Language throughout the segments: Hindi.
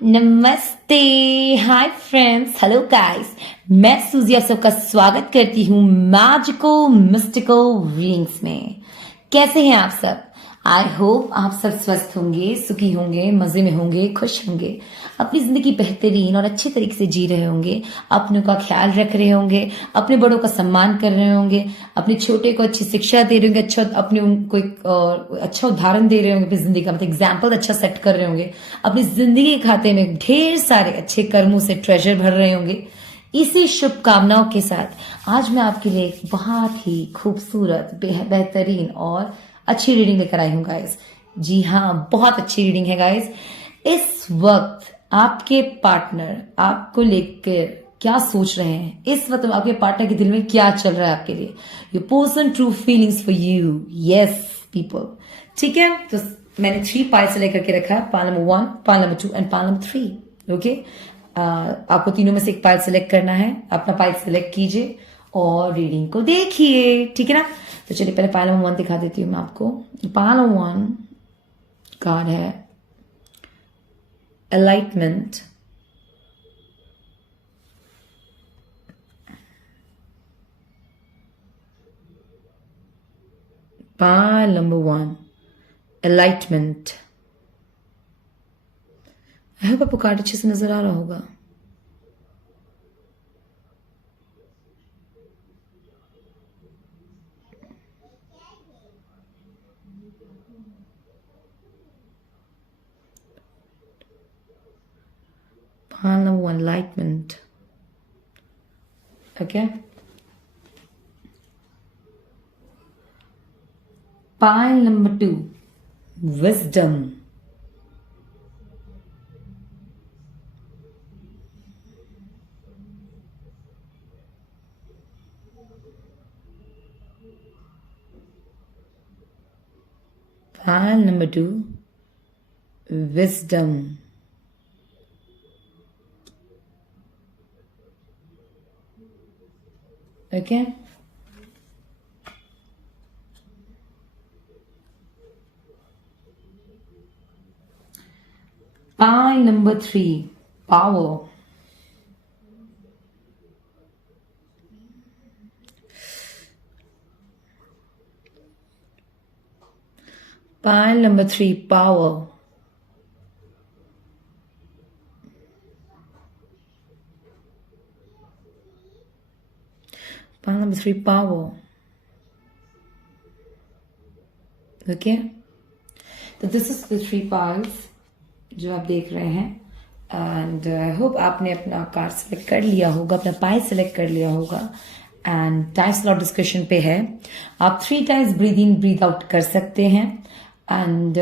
नमस्ते। Hi friends, hello guys. मैं सूजी आप सबका स्वागत करती हूँ मैजिकल मिस्टिकल रीडिंग्स में। कैसे हैं आप सब? आई होप आप सब स्वस्थ होंगे, सुखी होंगे, मजे में होंगे, खुश होंगे, अपनी जिंदगी बेहतरीन और अच्छे तरीके से जी रहे होंगे, अपनों का ख्याल रख रहे होंगे, अपने बड़ों का सम्मान कर रहे होंगे, अपने छोटे को अच्छी शिक्षा दे रहे होंगे, अच्छा अपने उनको एक अच्छा उदाहरण दे रहे होंगे अपनी जिंदगी का, मतलब एग्जाम्पल अच्छा सेट कर रहे होंगे, अपनी जिंदगी के खाते में ढेर सारे अच्छे कर्मों से ट्रेजर भर रहे होंगे। इसी शुभकामनाओं के साथ आज मैं आपके लिए एक बहुत ही खूबसूरत बेहतरीन और अच्छी रीडिंग लेकर आई हूँ गाइस। जी हाँ, बहुत अच्छी रीडिंग है गाइस। इस वक्त आपके पार्टनर आपको लेकर क्या सोच रहे हैं, इस वक्त आपके पार्टनर के दिल में क्या चल रहा है आपके लिए, your person true feelings for you. Yes people, ठीक है। तो मैंने 3 पाइल से लेकर के रखा है, pile number 1, pile number 2 and pile number 3। Okay, आपको तीनों में से एक पाइल सेलेक्ट करना है। अपना पाइल सेलेक्ट कीजिए और रीडिंग को देखिए, ठीक है ना। तो चलिए पहले पाइल नंबर 1 दिखा देती हूँ मैं आपको। पाइल नंबर 1 कार्ड है enlightenment. Pile number 1 enlightenment. I hope आपको कार्ड अच्छे से नजर आ रहा होगा। Pile number 1 enlightenment. Okay. Pile number 2 wisdom. Pile number 2 wisdom. Okay. Pile number 3 power. Pile number 3 power. Pile number 3 power. Okay. तो दिस इज द 3 piles जो आप देख रहे हैं। एंड आई होप आपने अपना कार्ड सेलेक्ट कर लिया होगा, अपना पाइल सेलेक्ट कर लिया होगा। एंड टाइम स्लॉट डिस्कशन पे है। आप 3 times breathe in breathe out कर सकते हैं एंड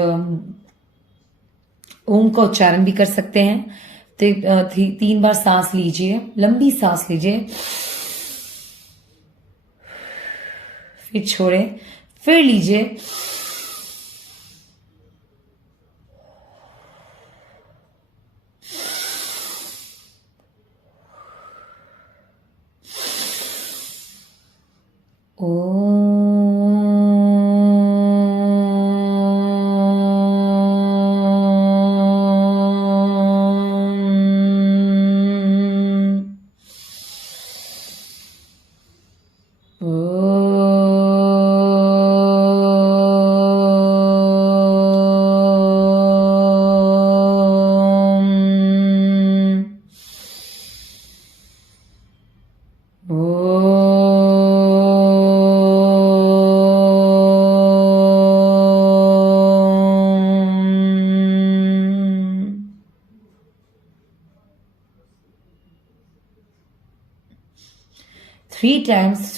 ओम का उच्चारण भी कर सकते हैं। तो 3 बार सांस लीजिए, लंबी सांस लीजिए, फिर छोड़े, फिर लीजिए,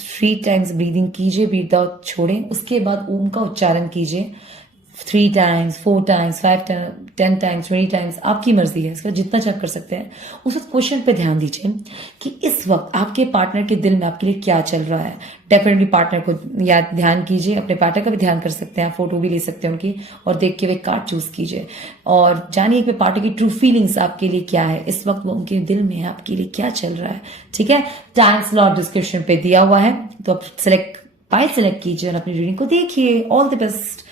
थ्री टाइम्स ब्रीदिंग कीजिए, ब्रीथ आउट छोड़ें, उसके बाद ओम का उच्चारण कीजिए 3 टाइम्स, 4 टाइम्स, 5 10 टाइम्स, 20 टाइम्स, आपकी मर्जी है, इसका जितना चाह कर सकते हैं। उस वक्त क्वेश्चन पे ध्यान दीजिए कि इस वक्त आपके पार्टनर के दिल में आपके लिए क्या चल रहा है। डेफिनेटली पार्टनर को याद ध्यान कीजिए, अपने पार्टनर का भी ध्यान कर सकते हैं, फोटो भी ले सकते हैं उनकी, और देख के वे कार्ड चूज कीजिए और जानिए कि पार्टनर की ट्रू फीलिंग्स आपके लिए क्या है, इस वक्त वो उनके दिल में आपके लिए क्या चल रहा है। ठीक है, टाइम स्लॉट डिस्क्रिप्शन पे दिया हुआ है, तो आप पाइल सेलेक्ट कीजिए और अपनी रीडिंग को देखिए। All the best.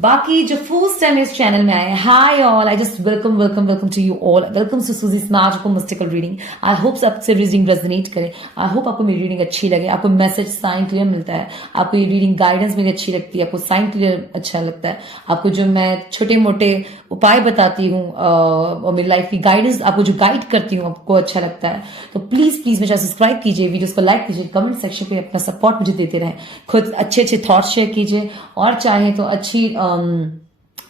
बाकी जो फर्स्ट टाइम इस चैनल में आए, hi all, I just welcome to you all, welcome to Suji's magical mystical reading. I hope आपसे रीडिंग रेजोनेट करे, आई होप आपको मेरी रीडिंग अच्छी लगे, आपको मैसेज साइन क्लियर मिलता है, आपको ये रीडिंग गाइडेंस मेरी अच्छी लगती है, आपको साइन क्लियर अच्छा लगता है, आपको जो मैं छोटे मोटे उपाय बताती हूँ और मेरी लाइफ की गाइडेंस आपको जो गाइड करती हूँ आपको अच्छा लगता है, तो प्लीज मेरे चैनल सब्सक्राइब कीजिए, वीडियोस को लाइक कीजिए, कमेंट सेक्शन पे अपना सपोर्ट मुझे देते रहें, खुद अच्छे थॉट शेयर कीजिए और चाहे तो अच्छी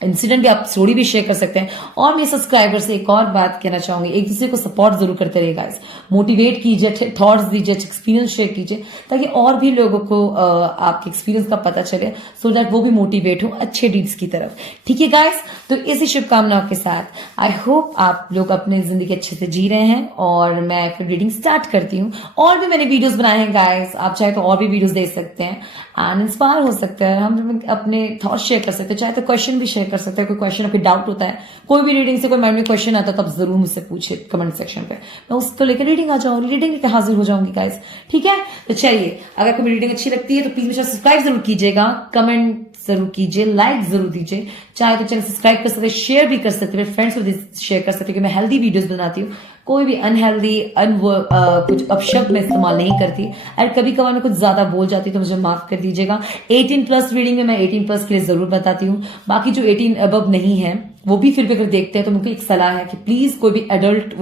इंसिडेंट भी आप स्टोरी भी शेयर कर सकते हैं। और मेरे सब्सक्राइबर से एक और बात कहना चाहूंगी, एक दूसरे को सपोर्ट जरूर करते रहिए गाइस, मोटिवेट कीजिए, थॉट्स दीजिए, एक्सपीरियंस शेयर कीजिए, ताकि और भी लोगों को आपके एक्सपीरियंस का पता चले, सो दैट वो भी मोटिवेट हो अच्छे डीड्स की तरफ। ठीक है गाइस, तो इसी शुभकामनाओं के साथ आई होप आप लोग अपनी जिंदगी अच्छे से जी रहे हैं और मैं फिर रीडिंग स्टार्ट करती हूँ। और भी मैंने वीडियोस बनाए हैं गाइस, आप चाहे तो और भी वीडियोस देख सकते हैं एंड इंस्पायर हो सकते हैं, हम अपने थॉट्स शेयर कर सकते हैं, चाहे तो क्वेश्चन भी शेयर कर सकते हैं, कोई क्वेश्चन आपके डाउट होता है, कोई भी रीडिंग से कोई माइंड में क्वेश्चन आता है तो आप जरूर मुझसे पूछिए कमेंट सेक्शन पे, मैं उसको लेकर रीडिंग आ जाऊंगी, रीडिंग लेकर हाजिर हो जाऊंगी गाइस। ठीक है, तो चलिए, अगर कोई रीडिंग अच्छी लगती है तो प्लीज मेरे सब्सक्राइब जरूर कीजिएगा, कमेंट जरूर कीजिए, लाइक जरूर दीजिए, चाहे तो चैनल सब्सक्राइब कर सकते हैं, शेयर भी कर सकते हैं, फ्रेंड्स को शेयर कर सकते हैं, मैं हेल्दी वीडियोस बनाती हूँ, कोई भी अनहेल्दी कुछ अपशब्द में इस्तेमाल नहीं करती, और कभी कभार मैं कुछ ज्यादा बोल जाती तो मुझे माफ कर दीजिएगा। 18+ रीडिंग में मैं 18+ के लिए जरूर बताती हूँ, बाकी जो 18 अबव नहीं है वो भी फिर भी अगर देखते हैं तो मुझे एक सलाह है कि प्लीज कोई भी एडल्ट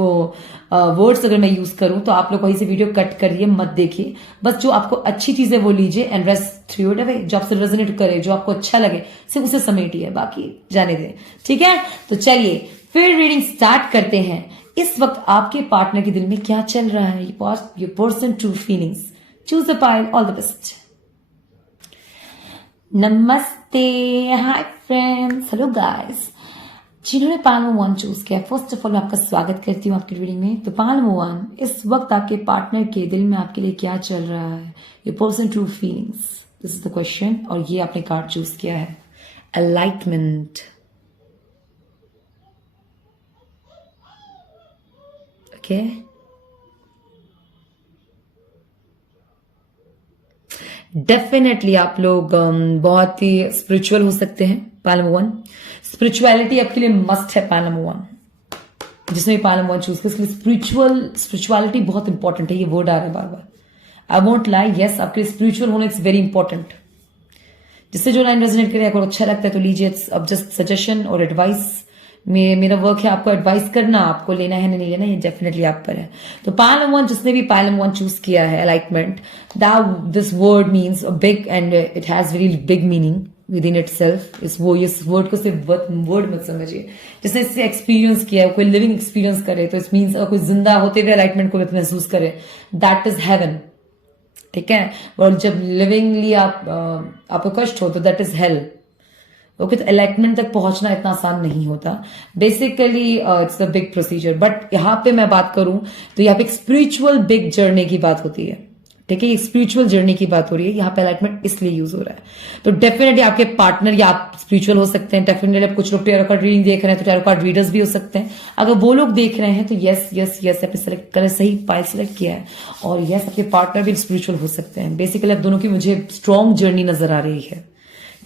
वर्ड्स अगर मैं यूज करूं तो आप लोग वहीं से वीडियो कट करिए, मत देखिए, बस जो आपको अच्छी चीजें वो लीजिए and rest through it away, जो आपसे रेजोनेट करे, जो आपको अच्छा लगे सिर्फ उसे समेटिए, बाकी जाने दें। ठीक है, तो चलिए फिर रीडिंग स्टार्ट करते हैं। इस वक्त आपके पार्टनर के दिल में क्या चल रहा है, your person true feelings, choose the pile, all the best. नमस्ते, हाय फ्रेंड्स, हेलो गाइस, जिन्होंने पाइल नंबर 1 चूज किया, फर्स्ट ऑफ ऑल मैं आपका स्वागत करती हूँ आपकी रीडिंग में। तो पाइल नंबर 1, इस वक्त आपके पार्टनर के दिल में आपके लिए क्या चल रहा है, your person true feelings, this is the question, और ये आपने कार्ड चूज किया है एनलाइटमेंट। ओके, डेफिनेटली आप लोग बहुत ही स्पिरिचुअल हो सकते हैं। पाइल नंबर 1, स्पिरिचुअलिटी आपके लिए मस्ट है। पाइल नंबर 1 जिसने भी पाइल नंबर 1 चूज किया उसके लिए स्पिरिचुअलिटी बहुत इंपॉर्टेंट है, ये वर्ड आ रहा है बार बार, आई वोंट लाई, यस आपके लिए स्पिरिचुअल होना इट्स वेरी इंपॉर्टेंट। जिससे जो लाइन रेजोनेट करे, आपको अच्छा लगता है तो लीजिए, अब जस्ट सजेशन और एडवाइस, मेरा वर्क है आपको एडवाइस करना, आपको लेना है नहीं लेना, ये डेफिनेटली आप पर है। तो पाइल नंबर 1, जिसने भी पाइल नंबर 1 चूज किया है, enlightenment, this word means big and it has very big meaning with in it self. इस वर्ड को सिर्फ वर्ड मत समझिए, जिसने इससे एक्सपीरियंस किया है, कोई लिविंग एक्सपीरियंस करे तो इट मीन्स कोई जिंदा होते हुए एनलाइटमेंट को महसूस करे, दैट इज हेवन। ठीक है, और जब लिविंगली आपको कष्ट हो तो दैट इज हेल। ओके, तो एनलाइटमेंट तक पहुंचना इतना आसान नहीं होता, basically it's a big procedure, but यहाँ पे मैं बात करूं तो यहाँ पे एक स्पिरिचुअल बिग जर्नी की बात होती है। ठीक है, ये स्पिरिचुअल जर्नी की बात हो रही है, यहाँ पे एनलाइटमेंट इसलिए यूज हो रहा है। तो डेफिनेटली आपके पार्टनर या आप स्पिरिचुअल हो सकते हैं, डेफिनेटली आप कुछ लोग टैरो कार्ड रीडिंग देख रहे हैं तो टैरो कार्ड रीडर्स भी हो सकते हैं। अगर वो लोग देख रहे हैं तो यस यस यस आपने सेलेक्ट कर सही पाइल सेलेक्ट किया है, और यस आपके पार्टनर भी स्पिरिचुअल हो सकते हैं। बेसिकली आप दोनों की मुझे स्ट्रॉन्ग जर्नी नजर आ रही है।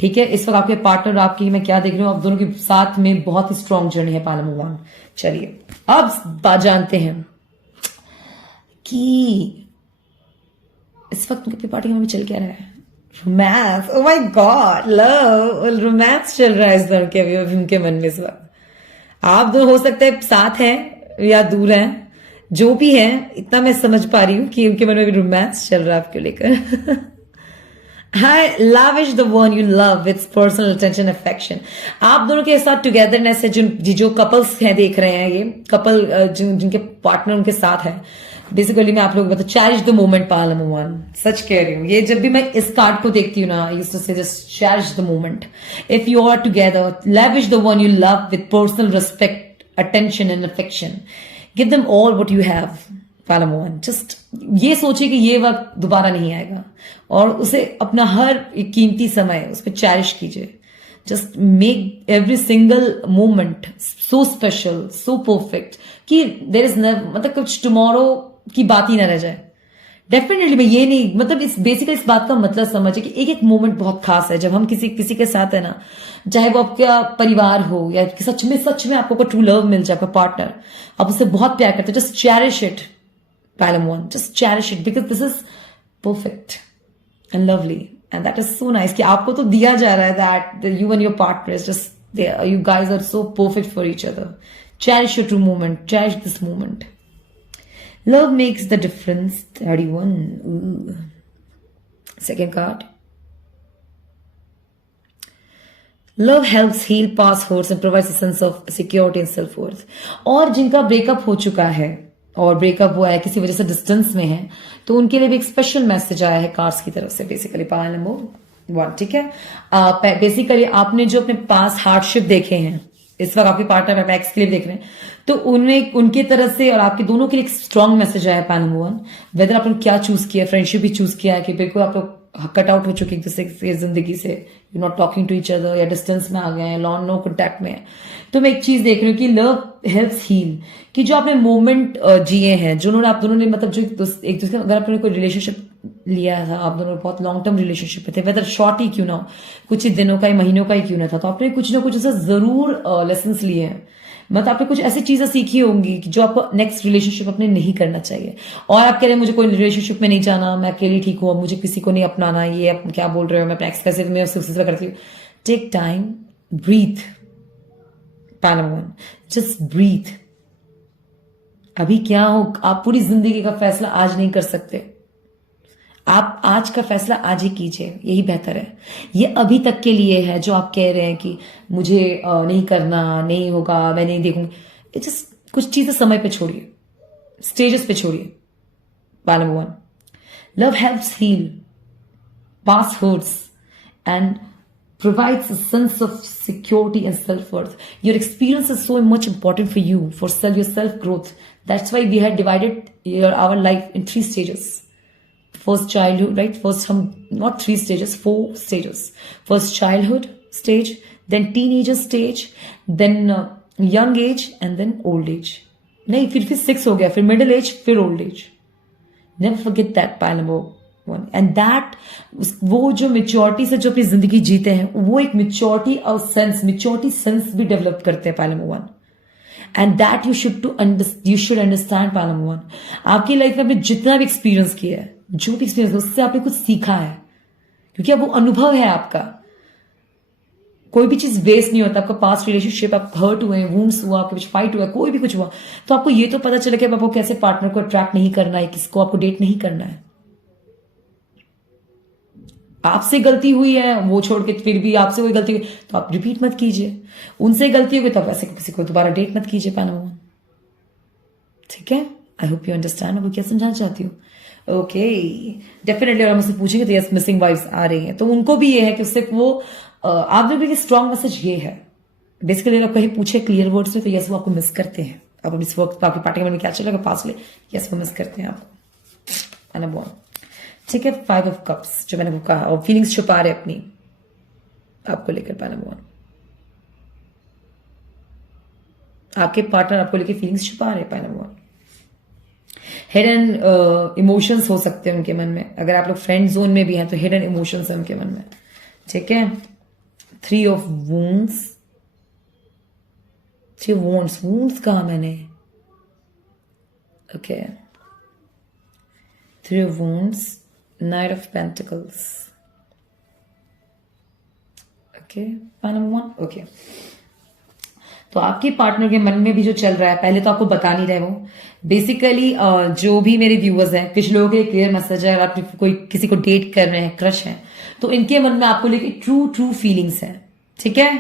ठीक है, इस वक्त आपके पार्टनर आपकी मैं क्या देख रही हूँ, आप दोनों के साथ में बहुत ही स्ट्रॉन्ग जर्नी है। पाइल नंबर 1, चलिए अब बात जानते हैं कि इस वक्त उनके पार्टी में चल क्या रहा है। Romance, oh my God, love, romance चल रहा है इस दोनों के अभी उनके मन में। इस वक्त आप दो हो सकते हैं साथ हैं या दूर हैं, जो भी है, इतना मैं समझ पा रही हूँ कि उनके मन में भी रोमांस चल रहा है आपको लेकर। Hi, lavish the one you love with personal attention, affection. आप दोनों के साथ टुगेदरनेस है, जो कपल्स हैं देख रहे हैं, ये कपल जिनके पार्टनर उनके साथ है, बेसिकली मैं आप लोगों को बता, cherish the moment. Pile number 1, सच कह रही हूँ, ये जब भी मैं इस कार्ड को देखती हूँ ना, used to say just cherish the moment. If you are together, lavish the one you love with personal respect, attention and affection. Give them all what you have. Pile number 1, just ये सोचिए कि ये वक्त दोबारा नहीं आएगा, और उसे अपना हर कीमती समय उस पर चेरिश कीजिए। Just make every single moment so special, so perfect कि देयर इज मतलब कुछ टुमारो की बात ही ना रह जाए। डेफिनेटली मैं ये नहीं, मतलब इस बेसिकली इस बात का मतलब समझे कि एक एक मोमेंट बहुत खास है जब हम किसी किसी के साथ है ना, चाहे वो आपका परिवार हो या सच में आपको ट्रू लव मिल जाए, आपका पार्टनर, आप उससे बहुत प्यार करते हो, जस्ट चेरिश इट पैलम one, just cherish it because this is perfect and lovely and that is so nice कि आपको तो दिया जा रहा है that you and your partner is just you guys are so perfect for each other. Cherish your true moment. Cherish this moment. Love makes the difference. 31. Ooh. Second card. Love helps heal past hurts and provides a sense of security and self-worth. और जिनका ब्रेकअप हो चुका है और ब्रेकअप हुआ है किसी वजह से डिस्टेंस में है, तो उनके लिए भी एक स्पेशल मैसेज आया है कार्ड्स की तरफ से. Basically pile number 1. ठीक है, बेसिकली आपने जो अपने पास हार्डशिप देखे हैं, इस वक्त आपके पार्टनर एक्स के लिए देख रहे हैं, तो उनमें उनकी तरफ से और आपके दोनों के लिए एक स्ट्रॉन्ग मैसेज आया पैन नंबर 1. वेदर आप लोग क्या चूज किया, फ्रेंडशिप भी चूज किया है कि बिल्कुल आप लोग कट आउट हो चुके एक दूसरे की जिंदगी से, you not talking to each other या डिस्टेंस में आ गए हैं, लॉन नो कॉन्टैक्ट में है, तो मैं एक चीज देख रही हूँ कि लव हेल्प्स हील, कि जो आपने मोमेंट जिए हैं, जो उन्होंने आप दोनों ने मतलब जो एक दूसरे अगर आपने कोई रिलेशनशिप लिया था, आप दोनों बहुत लॉन्ग टर्म रिलेशनशिप में थे, वेदर शॉर्ट ही क्यों ना हो, कुछ ही दिनों का ही महीनों का ही क्यों ना था, तो आपने कुछ ना कुछ ऐसा जरूर लेसन लिए हैं. मतलब आपने कुछ ऐसी चीजें सीखी होंगी कि जो आपको नेक्स्ट रिलेशनशिप अपने नहीं करना चाहिए. और आप कह रहे हैं मुझे कोई रिलेशनशिप में नहीं जाना, मैं अकेले ठीक हूँ, मुझे किसी को नहीं अपनाना, ये आप क्या बोल रहे हो, मैं अपने एक्सप्रेसिव में सिलसिला करती हूँ. Take time, breathe. पैनम जस्ट ब्रीथ. अभी क्या हो, आप पूरी जिंदगी का फैसला आज नहीं कर सकते. आप आज का फैसला आज ही कीजिए, यही बेहतर है. ये अभी तक के लिए है जो आप कह रहे हैं कि मुझे नहीं करना, नहीं होगा, मैं नहीं देखूंगी. जस्ट कुछ चीजें समय पे छोड़िए, स्टेजेस पे छोड़िए. Number 1. Love helps heal past hurts and provides a sense of security and self-worth. Your experience is so much important for you, for your self-growth. That's why we had divided our life in 3 stages. First childhood, right? First, not 3 stages, 4 stages. First childhood stage, then teenager stage, then young age, and then old age. नहीं, फिर 6 हो गया, फिर middle age, फिर old age. Never forget that, pile number 1. And that, वो जो मेच्योरिटी से जो अपनी जिंदगी जीते हैं, वो एक मेच्योरिटी सेंस भी डेवलप करते हैं, pile number 1. And that you should understand. Point number 1, आपकी लाइफ में आपने जितना भी एक्सपीरियंस किया है, जो भी एक्सपीरियंस उससे आपने कुछ सीखा है, क्योंकि अब वो अनुभव है आपका. कोई भी चीज वेस्ट नहीं होता. आपका पास्ट रिलेशनशिप, आप हर्ट हुए, वुंड्स हुआ, आपके बीच फाइट हुआ, कोई भी कुछ हुआ, तो आपको ये तो पता चला कि आपको कैसे पार्टनर को अट्रैक्ट नहीं करना है, किसको आपको डेट नहीं करना है. आपसे गलती हुई है, वो छोड़ के फिर भी आपसे कोई गलती हुई तो आप रिपीट मत कीजिए. उनसे गलती हुई तो आप ऐसे किसी को दोबारा डेट मत कीजिए. पैनल 1. ठीक है, आई होप यू अंडरस्टैंड. आपको क्या समझाना चाहती हूँ. Okay, definitely. और मुझसे पूछेंगे तो यस, मिसिंग वाइफ्स आ रही हैं, तो उनको भी ये है कि उससे वो आप लोग के स्ट्रॉन्ग मैसेज ये है बेसिकली. आप कहीं पूछे क्लियर वर्ड्स में तो यस, वो आपको मिस करते हैं. आप इस वक्त आपकी पार्टी में क्या चलेगा पास ले, यस वो मिस करते हैं आपको. पैनल 1. ठीक है, 5 ऑफ कप्स जो मैंने वो कहा, और फीलिंग्स छुपा रहे अपनी आपको लेकर. पैनल 1, आपके पार्टनर आपको लेकर फीलिंग्स छुपा रहे. पैनल 1, हिडन इमोशंस हो सकते हैं उनके मन में. अगर आप लोग फ्रेंड जोन में भी हैं तो हिडन इमोशंस है उनके मन में. ठीक है, 3 ऑफ वूंड्स. 3 वूंड्स कहा मैंने. Okay, 3 of wounds, Knight of Pentacles. Okay, number 1. Okay. तो आपके पार्टनर के मन में भी जो चल रहा है, पहले तो आपको बता नहीं रहे वो. बेसिकली जो भी मेरे व्यूअर्स हैं, कुछ लोगों के लिए क्लियर मैसेज है. अगर आप कोई किसी को डेट कर रहे हैं, क्रश है, तो इनके मन में आपको लेके ट्रू फीलिंग्स है. ठीक है,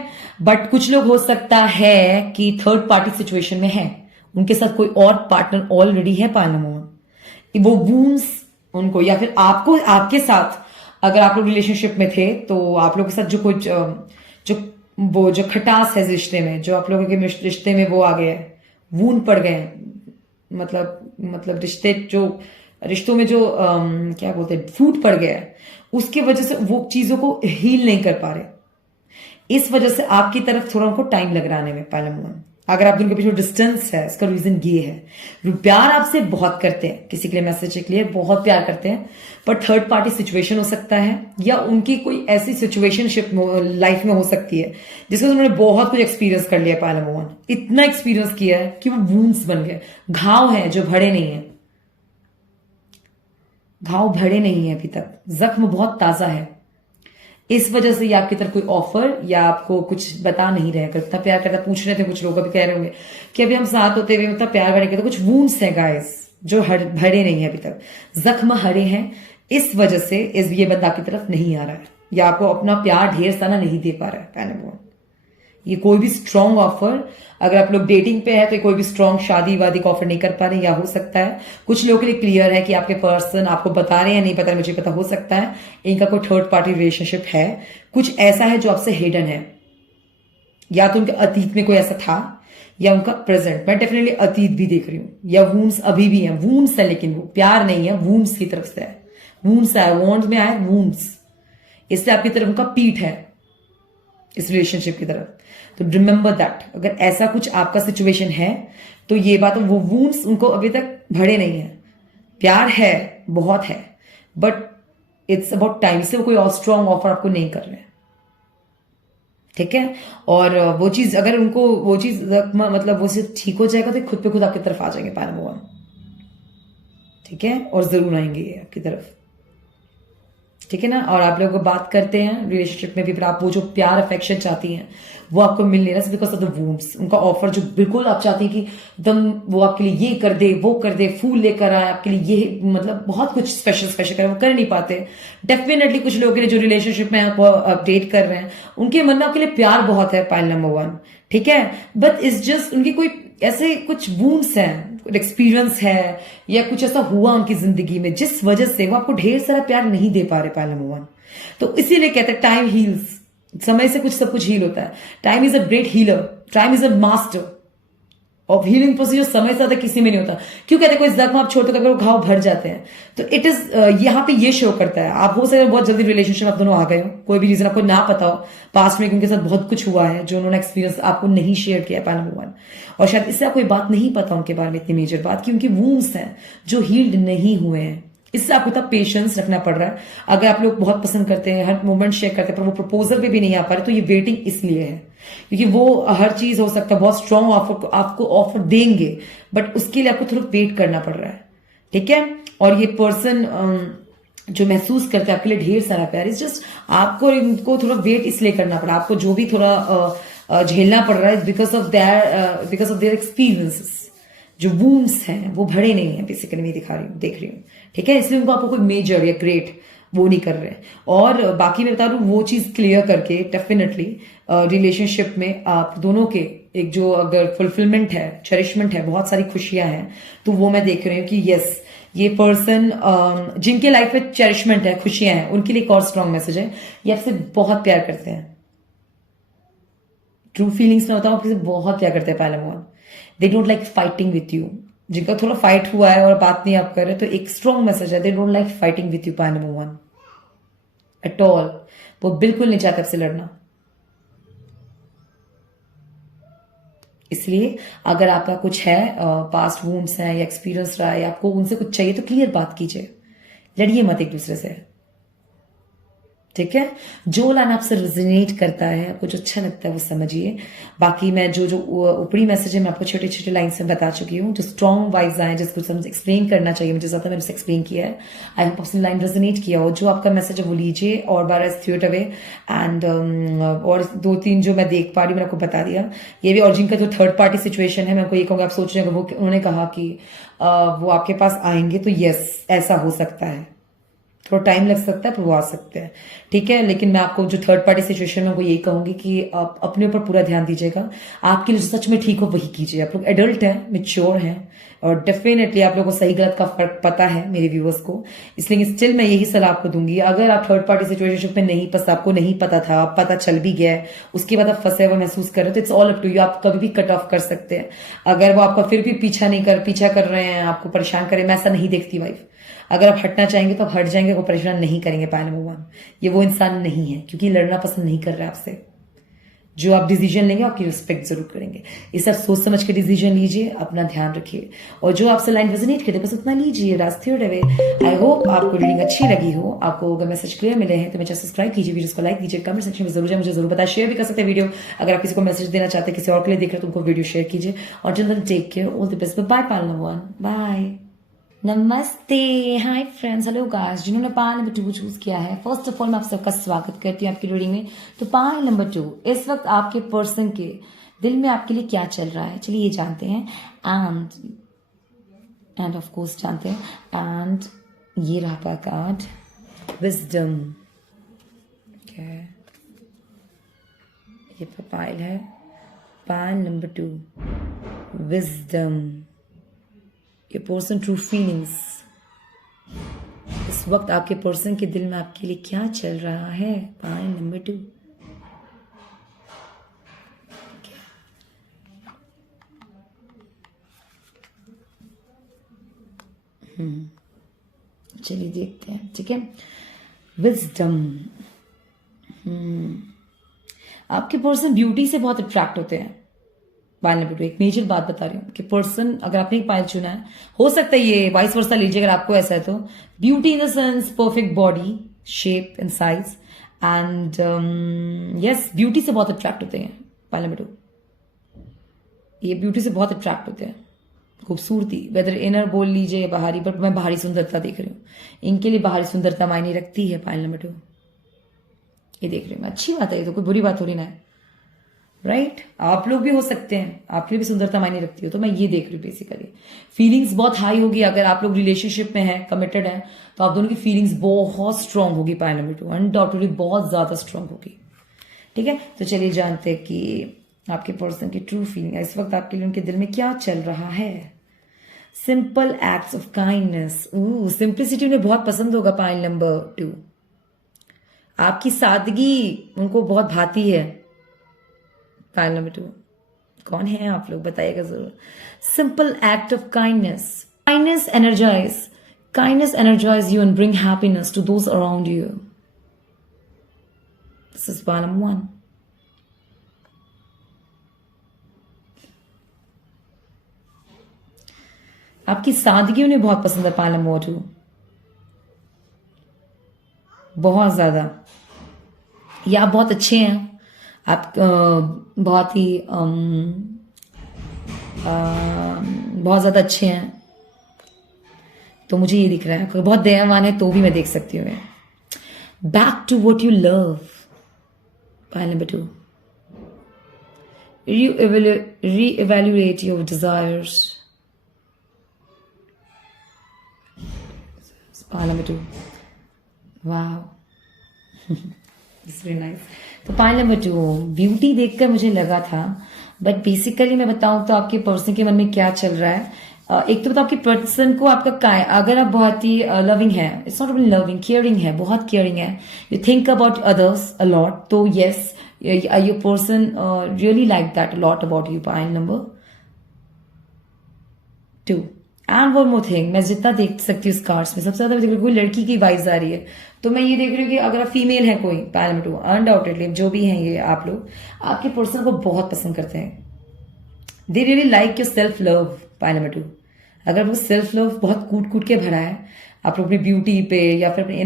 बट कुछ लोग हो सकता है कि थर्ड पार्टी सिचुएशन में है, उनके साथ कोई और पार्टनर ऑलरेडी है. पानमोन वो वूंड्स उनको, या फिर आपको, आपके साथ अगर आप लोग रिलेशनशिप में थे तो आप लोग के साथ जो कुछ जो खटास है रिश्ते में, जो आप लोगों के रिश्ते में वो आ गया है, वूंड पड़ गए, मतलब रिश्तों में जो क्या बोलते हैं, फूट पड़ गया है, उसकी वजह से वो चीजों को हील नहीं कर पा रहे. इस वजह से आपकी तरफ थोड़ा उनको टाइम लग रहा है में. पैनल 1, अगर आप दोनों के बीच में डिस्टेंस है, इसका रीजन ये है, प्यार आपसे बहुत करते हैं, किसी के लिए मैसेज के लिए बहुत प्यार करते हैं, पर थर्ड पार्टी सिचुएशन हो सकता है, या उनकी कोई ऐसी सिचुएशनशिप लाइफ में हो सकती है जिसमें उन्होंने बहुत कुछ एक्सपीरियंस कर लिया। पहला मोहन इतना एक्सपीरियंस किया है कि वो वूंड्स बन गए, घाव हैं जो भरे नहीं है, घाव भरे नहीं है अभी तक, जख्म बहुत ताजा है। इस वजह से ये आपकी तरफ कोई ऑफर या आपको कुछ बता नहीं रहे। अगर इतना प्यार करता, पूछ रहे थे कुछ लोग, अभी कह रहे होंगे कि अभी हम साथ होते हुए इतना प्यार करेंगे, तो कुछ वूंड्स हैं गाइस जो भरे नहीं है अभी तक, जख्म हरे हैं। इस वजह से ये बंदा आपकी तरफ नहीं आ रहा है, या आपको अपना प्यार ढेर सारा नहीं दे पा रहा है। पहले वो ये कोई भी स्ट्रॉन्ग ऑफर, अगर आप लोग डेटिंग पे है तो कोई भी स्ट्रॉन्ग शादी वादी का ऑफर नहीं कर पा रहे, या हो सकता है कुछ लोगों के लिए क्लियर है कि आपके पर्सन आपको बता रहे हैं या नहीं पता, मुझे पता, हो सकता है इनका कोई थर्ड पार्टी रिलेशनशिप है, कुछ ऐसा है जो आपसे हिडन है, या तो उनके अतीत में कोई ऐसा था या उनका प्रेजेंट। मैं डेफिनेटली अतीत भी देख रही हूं, या वूंड्स अभी भी है, वूंड्स है लेकिन वो प्यार नहीं है, वूंड्स की तरफ से है, वूंड्स है, वॉन्ड में आया वूंड्स, इसलिए आपकी तरफ उनका पीठ है इस रिलेशनशिप की तरफ। तो रिमेंबर दैट, अगर ऐसा कुछ आपका सिचुएशन है तो ये बात, वो वूंड्स उनको अभी तक भरे नहीं है, प्यार है, बहुत है, बट इट्स अबाउट टाइम से वो कोई और स्ट्रॉन्ग ऑफर आपको नहीं कर रहे हैं, ठीक है। और वो चीज अगर उनको वो चीज मतलब वो से ठीक हो जाएगा तो खुद पे खुद आपकी तरफ आ जाएंगे पैरामोहन, ठीक है, और जरूर आएंगे ये आपकी तरफ, ठीक है ना। और आप लोग बात करते हैं रिलेशनशिप में भी, फिर आप वो जो प्यार अफेक्शन चाहती हैं वो आपको मिल नहीं रहा, बिकॉज ऑफ द वूंड्स। उनका ऑफर जो बिल्कुल आप चाहती हैं कि एकदम वो आपके लिए ये कर दे, वो कर दे, फूल लेकर आए आपके लिए, ये मतलब बहुत कुछ स्पेशल स्पेशल करे, वो कर नहीं पाते। डेफिनेटली कुछ लोगों के लिए जो रिलेशनशिप में आपको अपडेट कर रहे हैं, उनके मन में आपके लिए प्यार बहुत है, पॉइंट नंबर 1, ठीक है, बट इट्स जस्ट उनकी कोई ऐसे कुछ वूंड्स हैं, एक्सपीरियंस है, या कुछ ऐसा हुआ उनकी जिंदगी में जिस वजह से वो आपको ढेर सारा प्यार नहीं दे पा रहे, पहला नंबर 1। तो इसीलिए कहते हैं टाइम हील्स, समय से कुछ सब कुछ हील होता है। Time is a great healer, time is a master of healing procedure. समय से ज्यादा किसी में नहीं होता। क्यों कहते हैं कोई जख्म आप छोड़ते तो घाव भर जाते हैं, तो इट इज यहाँ पे ये शो करता है। आप हो सकता है बहुत जल्दी रिलेशनशिप आप दोनों आ गए हो, कोई भी रीजन आपको ना पता हो, पास्ट में उनके साथ बहुत कुछ हुआ है जो उन्होंने एक्सपीरियंस आपको नहीं शेयर किया, पहला नंबर 1। और शायद इससे आपको बात नहीं पता उनके बारे में, इतनी मेजर बात कि उनकी वूंड्स हैं जो हील्ड नहीं हुए हैं। इससे आपको इतना पेशेंस रखना पड़ रहा है। अगर आप लोग बहुत पसंद करते हैं, हर मोमेंट शेयर करते हैं, पर वो प्रपोजल पे भी नहीं आ पा रहे, तो ये वेटिंग इसलिए है क्योंकि वो हर चीज हो सकता है बहुत स्ट्रॉन्ग ऑफर आपको ऑफर देंगे, बट उसके लिए आपको थोड़ा वेट करना पड़ रहा है, ठीक है। और ये पर्सन जो महसूस करते हैं आपके लिए ढेर सारा प्यार, इस जस्ट आपको इनको थोड़ा वेट इसलिए करना पड़ा, आपको जो भी थोड़ा झेलना पड़ रहा है बिकॉज ऑफ देयर एक्सपीरियंसेस। जो वूंड्स हैं वो भरे नहीं है, बेसिकली मैं दिखा रही हूँ, देख रही हूँ, ठीक है। इसलिए उनको आपको कोई मेजर या ग्रेट वो नहीं कर रहे। और बाकी मैं बता दूं वो चीज क्लियर करके डेफिनेटली रिलेशनशिप में आप दोनों के एक जो अगर फुलफिलमेंट है, चेरिशमेंट है, बहुत सारी खुशियां हैं, तो वो मैं देख रही हूँ कि यस ये पर्सन जिनके लाइफ में चेरिशमेंट है, खुशियां हैं, उनके लिए एक और स्ट्रॉन्ग मैसेज है, ये आपसे बहुत प्यार करते हैं। ट्रू फीलिंग्स में बताऊं, आपसे बहुत प्यार करते हैं पहला Mohan. They don't like fighting with you. जिनका थोड़ा फाइट हुआ है और बात नहीं आप कर रहे, तो एक स्ट्रॉन्ग मैसेज है, they don't like fighting with you point number 1 at all. वो बिल्कुल नहीं चाहते आपसे लड़ना। इसलिए अगर आपका कुछ है, पास्ट वूंड्स हैं या एक्सपीरियंस रहा है, आपको उनसे कुछ चाहिए, तो क्लियर बात कीजिए, लड़िए मत एक दूसरे से, ठीक है। जो लाइन आपसे रेजोनेट करता है, आपको जो अच्छा लगता है वो समझिए। बाकी मैं जो जो ऊपरी मैसेज है मैं आपको छोटे छोटे लाइन से बता चुकी हूँ। जो स्ट्रॉन्ग वाइज आए, जिसको समझ एक्सप्लेन करना चाहिए मुझे ज्यादा, मैंने उसे एक्सप्लेन किया है। आई होप आपसे लाइन रेजोनेट किया हो। जो आपका मैसेज है वो लीजिए और बार थ्रो इट अवे। एंड और 2-3 जो मैं देख पा रही हूँ मैंने आपको बता दिया। ये भी, और जिनका जो थर्ड पार्टी सिचुएशन है, मैं आपको ये कहूँगा, आप सोच रहे हैं वो उन्होंने कहा कि वो आपके पास आएंगे, तो यस ऐसा हो सकता है, थोड़ा टाइम लग सकता है पर वो आ सकते हैं, ठीक है। लेकिन मैं आपको जो थर्ड पार्टी सिचुएशन में वो यही कहूंगी कि आप अपने ऊपर पूरा ध्यान दीजिएगा। आपके लिए जो सच में ठीक हो वही कीजिए। आप लोग एडल्ट हैं, मेच्योर हैं, और डेफिनेटली आप लोगों को सही गलत का फर्क पता है, मेरे व्यूअर्स को। इसलिए स्टिल मैं यही सलाह आपको दूंगी, अगर आप थर्ड पार्टी सिचुएशनशिप में नहीं फंसा, आपको नहीं पता था, पता चल भी गया है, उसके बाद आप फंसे हुए महसूस कर रहे हो, तो it's all up to you. आप कभी भी कट ऑफ कर सकते हैं। अगर वो आपका फिर भी पीछा कर रहे हैं, आपको परेशान करें, मैं ऐसा नहीं देखती वाइफ। अगर आप हटना चाहेंगे तो आप हट जाएंगे, वो परेशान नहीं करेंगे। पहले नंबर 1, ये वो इंसान नहीं है, क्योंकि लड़ना पसंद नहीं कर रहा है आपसे। जो आप डिसीजन लेंगे आपकी रिस्पेक्ट जरूर करेंगे। ये सब सोच समझ के डिसीजन लीजिए, अपना ध्यान रखिए, और जो आपसे लाइन रेजोनेट करे बस उतना लीजिए। रास्ते अवे। आई होप आपको रीडिंग अच्छी लगी हो। आपको अगर मैसेज क्लियर मिले हैं तो मेरे चैनल सब्सक्राइब कीजिए, वीडियो को लाइक कीजिए, कमेंट सेक्शन में जरूर जाए, मुझे जरूर बताए, शेयर भी कर सकते हैं वीडियो। अगर आप किसी को मैसेज देना चाहते हैं, किसी और के लिए देख रहे हो तो उनको वीडियो शेयर कीजिए। और general take care, all the best, bye pile number 1, bye. नमस्ते, हाय फ्रेंड्स, हेलो गाइस। जिन्होंने पायल नंबर 2 चूज किया है, फर्स्ट ऑफ ऑल मैं आप सबका स्वागत करती हूँ आपकी रीडिंग में। तो पायल नंबर 2, इस वक्त आपके पर्सन के दिल में आपके लिए क्या चल रहा है, चलिए ये जानते हैं। एंड ऑफ कोर्स जानते हैं। एंड ये रहा आपका कार्ड, विजडम। ये पायल है, पायल number 2, wisdom. Your person true feelings। इस वक्त आपके पर्सन के दिल में आपके लिए क्या चल रहा है, पायल नंबर 2। चलिए देखते हैं, ठीक है। विजडम। आपके पर्सन ब्यूटी से बहुत अट्रैक्ट होते हैं। पायल नंबर 2, एक मेजर बात बता रही हूँ कि पर्सन, अगर आपने एक पायल चुना है, हो सकता है ये वाइस वर्सा लीजिए अगर आपको ऐसा है तो। Beauty in the sense perfect body shape and size, and yes, beauty से बहुत अट्रैक्ट होते हैं पायल नंबर 2। ये ब्यूटी से बहुत अट्रैक्ट होते हैं, खूबसूरती, वेदर इनर बोल लीजिए या बाहरी, बट मैं बाहरी सुंदरता देख रही हूँ। इनके लिए बाहरी सुंदरता मायने रखती है पायल नंबर 2। ये देख रही हूँ मैं, अच्छी बात है, ये तो कोई बुरी बात हो रही ना है, राइट। आप लोग भी हो सकते हैं, आपके लिए भी सुंदरता मायने रखती हो, तो मैं ये देख रही हूँ बेसिकली। फीलिंग्स बहुत हाई होगी, अगर आप लोग रिलेशनशिप में हैं, कमिटेड हैं, तो आप दोनों की फीलिंग्स बहुत स्ट्रांग होगी पायल नंबर 2, अनडाउटेडली बहुत ज्यादा स्ट्रांग होगी, ठीक है। तो चलिए जानते हैं कि आपके पर्सन की ट्रू फीलिंग इस वक्त आपके लिए उनके दिल में क्या चल रहा है। Simple acts of kindness. Simplicity उन्हें बहुत पसंद होगा पायल नंबर 2। आपकी सादगी उनको बहुत भाती है पायल नंबर 2। कौन है आप लोग, बताइएगा जरूर। Simple act of kindness. Kindness energize you and bring happiness to those around you. This is pile number 1. आपकी सादगी उन्हें बहुत पसंद है पायल नंबर 2, बहुत ज्यादा। या आप बहुत अच्छे हैं, आप बहुत ही बहुत ज्यादा अच्छे हैं, तो मुझे ये दिख रहा है। बहुत दयावान है तो भी मैं देख सकती हूँ। Back to what you love, pile number 2। Reevaluate your desires, pile number 2। वाह, इट्स वेरी नाइस। तो पायल नंबर 2, ब्यूटी देखकर मुझे लगा था, बट बेसिकली मैं बताऊं तो आपके पर्सन के मन में क्या चल रहा है। एक तो बताओ आपके पर्सन को आपका अगर आप बहुत ही लविंग है, it's not only loving, caring है, बहुत केयरिंग है, you think about others a lot, तो yes your person really like that a lot about you, pile number 2। And one more thing, मैं जितना देख सकती हूँ इस कार्ड्स में, सबसे ज्यादा देख रही हूँ कोई लड़की की वाइब्स आ रही है, तो मैं ये देख रही हूँ कि अगर आप फीमेल है कोई, पायल नंबर 2, अनडाउटेडली जो भी हैं ये आप लोग, आपके पर्सन को बहुत पसंद करते हैं। They really like your self love, pile number 2। अगर वो सेल्फ लव बहुत कूट कूट के भरा है, आप अपनी ब्यूटी पे या फिर अपने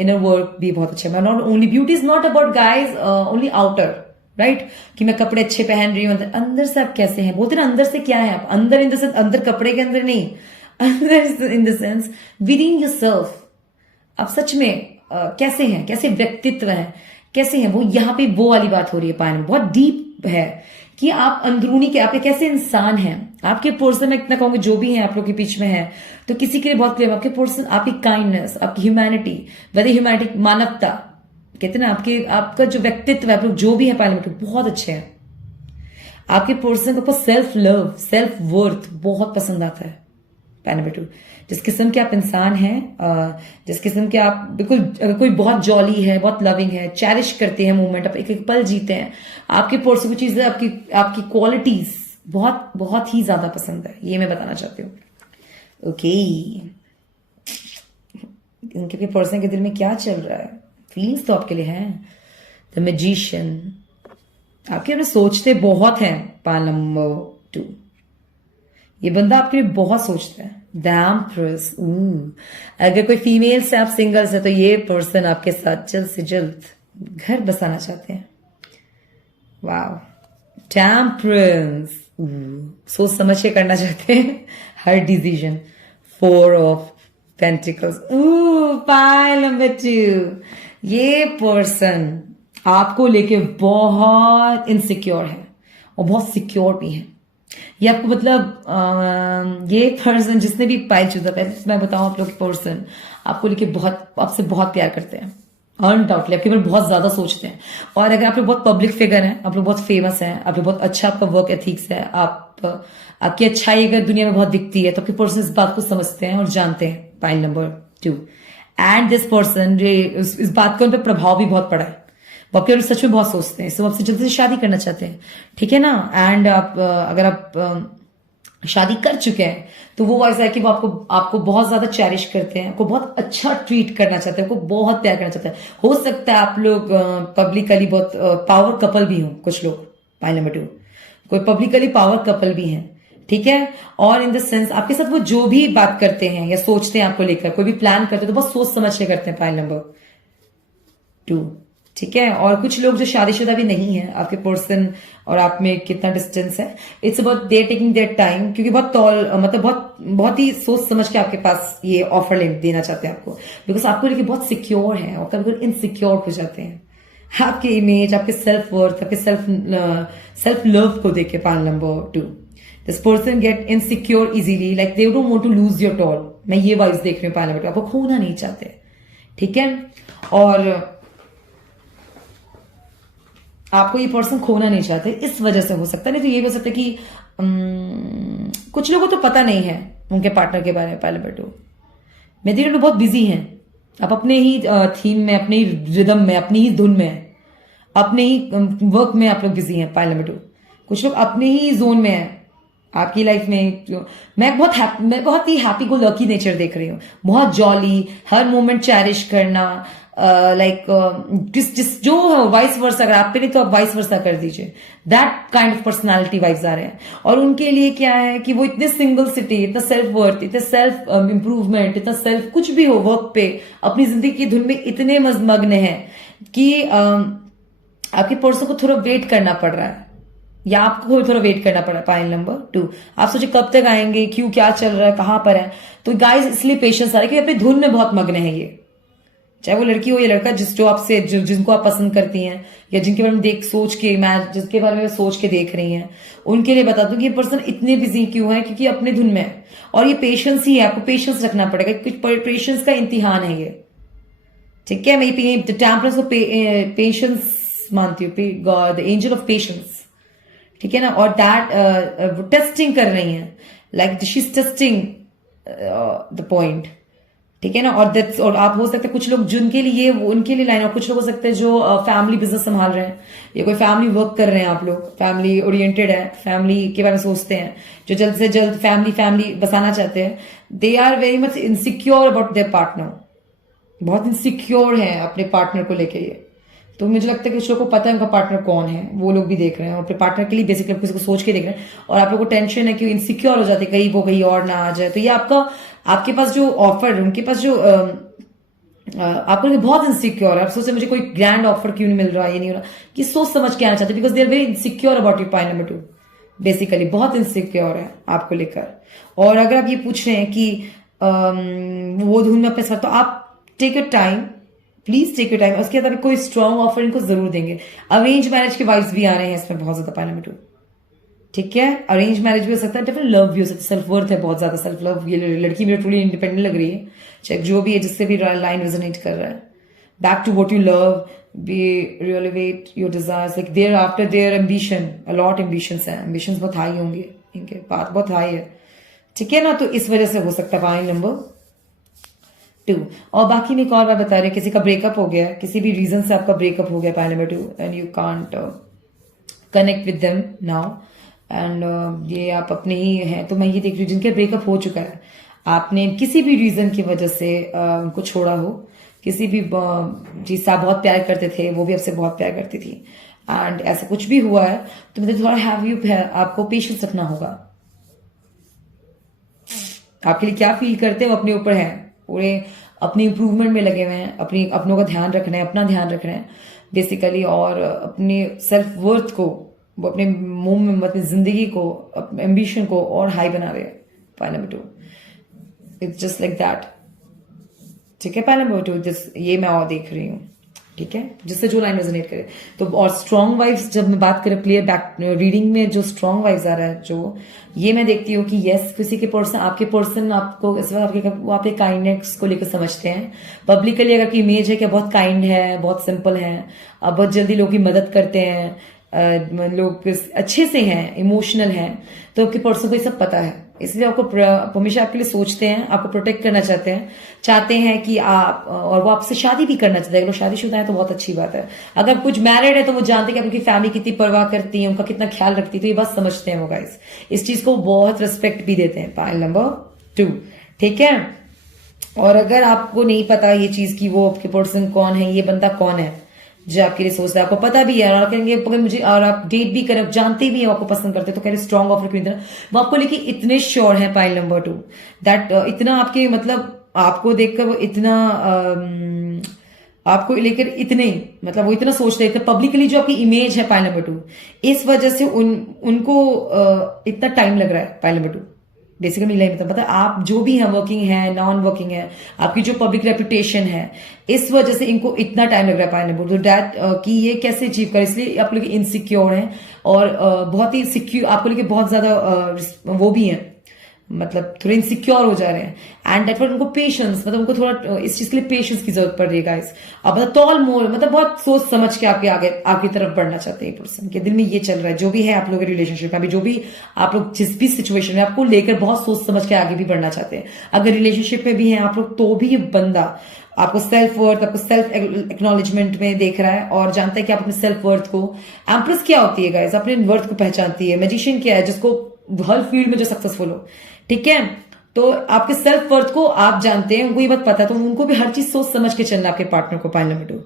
इनर वर्क भी बहुत अच्छा है। Not only beauty is not about guys only outer, right, कि मैं कपड़े अच्छे पहन रही हूँ, अंदर से आप कैसे हैं, बोलते ना अंदर से क्या है आप, अंदर इन द सेंस अंदर कपड़े के अंदर नहीं, अंदर in the sense with in yourself, आप सच में कैसे हैं, कैसे व्यक्तित्व है, कैसे हैं वो, यहाँ पे वो वाली बात हो रही है पायल में, बहुत डीप है कि आप अंदरूनी के, आप कैसे इंसान हैं। आपके पर्सन में इतना कहूंगे जो भी है आप लोग के बीच में है, तो किसी के लिए बहुत क्लियर, आपके पर्सन, आपकी काइंडनेस, आपकी ह्यूमैनिटी, वेदर ह्यूमैनिटी, मानवता, कहते ना आपका जो व्यक्तित्व है, आप लोग जो भी है पायल में बहुत अच्छे हैं। आपके पर्सन को सेल्फ लव, सेल्फ वर्थ बहुत पसंद आता है पायल नंबर 2। जिस किस्म के आप इंसान हैं, जिस किस्म के आप, बिल्कुल अगर कोई बहुत जॉली है, बहुत लविंग है, चैरिश करते हैं मोमेंट, आप एक एक पल जीते हैं, आपके पर्सन को चीजें, आपकी क्वालिटीज बहुत बहुत ही ज्यादा पसंद है, ये मैं बताना चाहती हूँ। ओके, इनके पर्सन के दिल में क्या चल रहा है, फीलिंग्स तो आपके लिए हैं। द मैजिशियन, आपके अपने सोचते बहुत हैं। पाल नंबर 2, ये बंदा आपके लिए बहुत सोचता है। डैम प्रेस, अगर कोई फीमेल से आप सिंगल्स है तो ये पर्सन आपके साथ जल्द से जल्द घर बसाना चाहते हैं। वाओ, डैम प्रिंस, सोच समझ के करना चाहते हैं हर decision. 4 of pentacles, pile number 2, ये पर्सन आपको लेके बहुत इनसिक्योर है और बहुत सिक्योर भी है। ये आपको मतलब ये पर्सन जिसने भी पाइल चूजा, मैं बताऊं आप लोग पर्सन आपको लेके बहुत, आपसे बहुत प्यार करते हैं। अनडाउटली आपके बारे में बहुत ज्यादा सोचते हैं। और अगर आप लोग बहुत पब्लिक फिगर हैं, आप लोग बहुत फेमस हैं, आप लोग बहुत अच्छा आपका वर्क एथिक्स है, आपकी अच्छाई अगर दुनिया में बहुत दिखती है तो आपके पर्सन इस बात को समझते हैं और जानते हैं। Pile number 2, and this person, इस बात का उन पर प्रभाव भी बहुत पड़ा है। वो आपके बारे में सच में बहुत सोचते हैं, आपसे जल्दी से शादी करना चाहते हैं, ठीक है ना। एंड आप अगर आप शादी कर चुके हैं तो वो ऐसा है कि वो आपको बहुत ज्यादा चेरिश करते हैं, आपको बहुत अच्छा ट्रीट करना चाहते हैं, आपको बहुत प्यार करना चाहते हैं। हो सकता है आप लोग पब्लिकली बहुत पावर कपल भी हो, कुछ लोग। पाइल नंबर 2, कोई पब्लिकली पावर कपल भी हैं, ठीक है। और इन द सेंस आपके साथ वो जो भी बात करते हैं या सोचते हैं आपको लेकर, कोई भी प्लान करते हैं तो बहुत सोच समझ के करते हैं। पाइल नंबर 2, ठीक है। और कुछ लोग जो शादीशुदा भी नहीं है, आपके पर्सन और आप में कितना डिस्टेंस है, it's about they taking their time, क्योंकि मतलब बहुत ही सोच समझ के आपके पास ये ऑफर देना चाहते हैं आपको, बिकॉज आपको लेके बहुत सिक्योर है और कभी कभी इनसिक्योर हो जाते हैं आपके इमेज, आपके सेल्फ वर्थ, आपके सेल्फ लव को देख के। Pile number 2, this person get insecure easily, like they don't want to lose your tall. मैं ये वाइज देख रही हूँ। पाइल नंबर 2 आपको खोना नहीं चाहते, ठीक है। और आपको ये पर्सन खोना नहीं चाहते, इस वजह से हो सकता है। नहीं तो ये भी हो सकता है कि कुछ लोगों को तो पता नहीं है उनके पार्टनर के बारे में। पाइल नंबर 2, मैं देख रही हूँ बहुत बिजी हैं, आप अपने ही थीम में, अपने ही रिदम में, अपनी ही धुन में, अपने ही वर्क में आप लोग बिजी हैं। पाइल नंबर 2, कुछ लोग अपने ही जोन में हैं आपकी लाइफ में। मैं बहुत ही हैप्पी गो लकी नेचर देख रही हूँ, बहुत जॉली, हर मोमेंट चेरिश करना, लाइक जिस जो वाइस वर्सा, अगर आप पे नहीं तो आप वाइस वर्सा कर दीजिए। That kind of personality vibes आ रहे हैं। और उनके लिए क्या है कि वो इतने सिंगल सिटी, इतना सेल्फ वर्थ, इतना सेल्फ इंप्रूवमेंट, इतना सेल्फ कुछ भी हो वर्क पे, अपनी जिंदगी की धुन में इतने मग्न है कि आपके पर्सन को थोड़ा वेट करना पड़ रहा है, या आपको थोड़ा वेट करना पड़ा। पाइल नंबर 2, आप सोचे कब तक आएंगे, क्यों, क्या चल रहा है, कहां पर है। तो गाइस इसलिए पेशेंस आ रहा है कि अपनी धुन में बहुत मग्न है ये, चाहे वो लड़की हो या लड़का, जो आपसे जिनको आप पसंद करती हैं या जिनके बारे में जिसके बारे में सोच के देख रही हैं, उनके लिए बता दूं कि ये पर्सन इतने बिजी क्यों है, क्योंकि अपने धुन में है। और ये पेशेंस ही है, आपको पेशेंस रखना पड़ेगा, कुछ पेशेंस का इम्तिहान है ये, ठीक है। मैं टेम्परेंस को पेशेंस मानती हूँ, God the angel of patience, ठीक है ना। और दैट टेस्टिंग कर रही हैं, like she is testing the point, ठीक है ना। और आप हो सकते हैं कुछ लोग जिनके लिए उनके लिए लाइन, और कुछ लोग हो सकते हैं जो फैमिली बिजनेस संभाल रहे हैं या कोई फैमिली वर्क कर रहे हैं। आप लोग फैमिली ओरिएंटेड है, फैमिली के बारे में सोचते हैं, जो जल्द से जल्द फैमिली बसाना चाहते हैं। They are very much insecure about their partner, बहुत इनसिक्योर है अपने पार्टनर को लेके ये। तो मुझे लगता है कि कुछ लोगों को पता है उनका पार्टनर कौन है, वो लोग भी देख रहे हैं, अपने पार्टनर के लिए बेसिकली किसी को सोच के देख रहे हैं। और आप लोगों को टेंशन है कि इनसिक्योर हो जाते हैं, कहीं वो कहीं और ना आ जाए। तो ये आपके पास जो ऑफर, उनके पास जो आपको बहुत इनसिक्योर है, आप सोचते मुझे कोई ग्रैंड ऑफर क्यों नहीं मिल रहा, ये नहीं हो रहा, कि सोच समझ के आना चाहते, because they are very insecure about you. Pile number 2 basically बहुत इनसिक्योर है आपको लेकर। और अगर आप ये पूछ रहे हैं कि वो धुन में अपने साथ, तो आप take a time, please take your time. उसके बाद कोई स्ट्रॉन्ग ऑफर इनको जरूर देंगे। अरेंज मैरिज के वाइब्स भी आ रहे हैं इसमें बहुत ज्यादा। पाइल नंबर 2, ठीक है। अरेंज मैरिज भी हो सकता है, डिफरेंट लव भी हो सकता है, सेल्फ वर्थ है बहुत ज्यादा, सेल्फ लव। ये लड़की मेरे ट्रूली इंडिपेंडेंट लग रही है, चाहे जो भी है, जिससे भी लाइन रेजोनेट कर रहा है। Back to what you love, be reevaluate your desires, like they're after their ambition, a lot ambitions है, एम्बिशंस बहुत हाई होंगे, इनके पाथ बहुत हाई है, ठीक है ना। तो इस वजह से हो सकता है पाइल नंबर 2। और बाकी में एक और बात बता रही हूँ, किसी का ब्रेकअप हो गया, किसी भी रीजन से आपका ब्रेकअप हो गया, pile number 2, and you can't connect with them now, and ये आप अपने ही हैं। तो मैं ये देख रही हूँ जिनके ब्रेकअप हो चुका है, आपने किसी भी रीजन की वजह से उनको छोड़ा हो, किसी भी जिससे आप बहुत प्यार करते थे, वो भी आपसे बहुत प्यार करती थी, एंड ऐसा कुछ भी हुआ है तो मतलब थोड़ा आपको पेशेंस रखना होगा। आपके लिए क्या फील करते हैं वो अपने ऊपर है, पूरे अपनी इंप्रूवमेंट में लगे हुए हैं, अपनों का ध्यान रख रहे हैं, अपना ध्यान रख रहे हैं बेसिकली, और अपने सेल्फ वर्थ को, वो अपने मुंह में अपनी जिंदगी को, एम्बिशन को और हाई बना रहे हैं। Point number 2, it's just like that. ठीक है, पॉइंट नंबर 2 ये मैं और देख रही हूँ। ठीक है, जिससे जो लाइन रेजोनेट करे तो। और स्ट्रॉन्ग वाइब्स जब मैं बात करें क्लियर बैक रीडिंग में, जो स्ट्रॉन्ग वाइब्स आ रहा है जो ये मैं देखती हूँ कि यस, किसी के पर्सन, आपके पर्सन आपको इस वक्त आपके काइंडनेस को लेकर समझते हैं। पब्लिकली अगर की इमेज है कि बहुत काइंड है, बहुत सिंपल है, बहुत जल्दी लोगों की मदद करते हैं, लोग अच्छे से हैं, इमोशनल हैं, तो आपके पर्सन को ये सब पता है। इसलिए आपको हमेशा आपके लिए सोचते हैं, आपको प्रोटेक्ट करना चाहते हैं कि आप, और वो आपसे शादी भी करना चाहते हैं। अगर वो शादीशुदा है तो बहुत अच्छी बात है। अगर कुछ मैरिड है तो वो जानते हैं कि उनकी फैमिली कितनी परवाह करती है, उनका कितना ख्याल रखती है, तो ये बात समझते हैं वो गाइस। इस चीज को बहुत रिस्पेक्ट भी देते हैं। पॉइंट नंबर 2, ठीक है। और अगर आपको नहीं पता ये चीज की वो आपके पर्सन कौन है, ये बंदा कौन है जो आपके लिए सोचता है, आपको पता भी है, और कहेंगे अगर मुझे, और आप डेट भी करें, जानते भी हैं आपको पसंद करते, तो कह रहे स्ट्रॉन्ग ऑफर क्यों देना, वो आपको लेके इतने श्योर है। पाइल नंबर 2 दैट इतना आपके मतलब आपको देखकर वो इतना आपको लेकर इतने मतलब वो इतना सोचते हैं पब्लिकली, जो आपकी इमेज है पाइल नंबर 2, इस वजह से उनको इतना टाइम लग रहा है। पाइल नंबर 2 बेसिकली मिला ही मतलब आप जो भी है, वर्किंग है, नॉन वर्किंग है, आपकी जो पब्लिक रेपुटेशन है, इस वजह से इनको इतना टाइम लग रहा है। पाइल नंबर 2 डैट कि ये कैसे अचीव करे, इसलिए आप लोग इनसिक्योर हैं और बहुत ही सिक्योर, आपको लेके बहुत ज्यादा वो भी है, मतलब थोड़े इनसिक्योर हो जा रहे हैं। एंड डेट फॉर उनको पेशेंस, मतलब उनको थोड़ा इस चीज के लिए पेशेंस की जरूरत पड़ रही है गाइस। अब मतलब टॉल मोर, मतलब बहुत सोच समझ के आपकी तरफ बढ़ना चाहते हैं पर्सन के दिल में ये चल रहा है। जो भी है आप लोगों के रिलेशनशिप में, अभी जो भी आप लोग जिस भी सिचुएशन में, आपको लेकर बहुत सोच समझ के आगे भी बढ़ना चाहते हैं। अगर रिलेशनशिप में भी है आप लोग, तो भी ये बंदा आपको सेल्फ वर्थ, आपको सेल्फ एक्नॉलेजमेंट में देख रहा है और जानता है कि आप अपने सेल्फ वर्थ को, एम्प्रेस क्या होती है गाइस, अपने वर्थ को पहचानती है। मैजिशियन क्या है, जिसको हर फील्ड में जो सक्सेसफुल हो, ठीक है। तो आपके सेल्फ वर्थ को आप जानते हैं, उनको ये बात पता है, तो उनको भी हर चीज सोच समझ के चलना आपके पार्टनर को। पॉइंट नंबर 2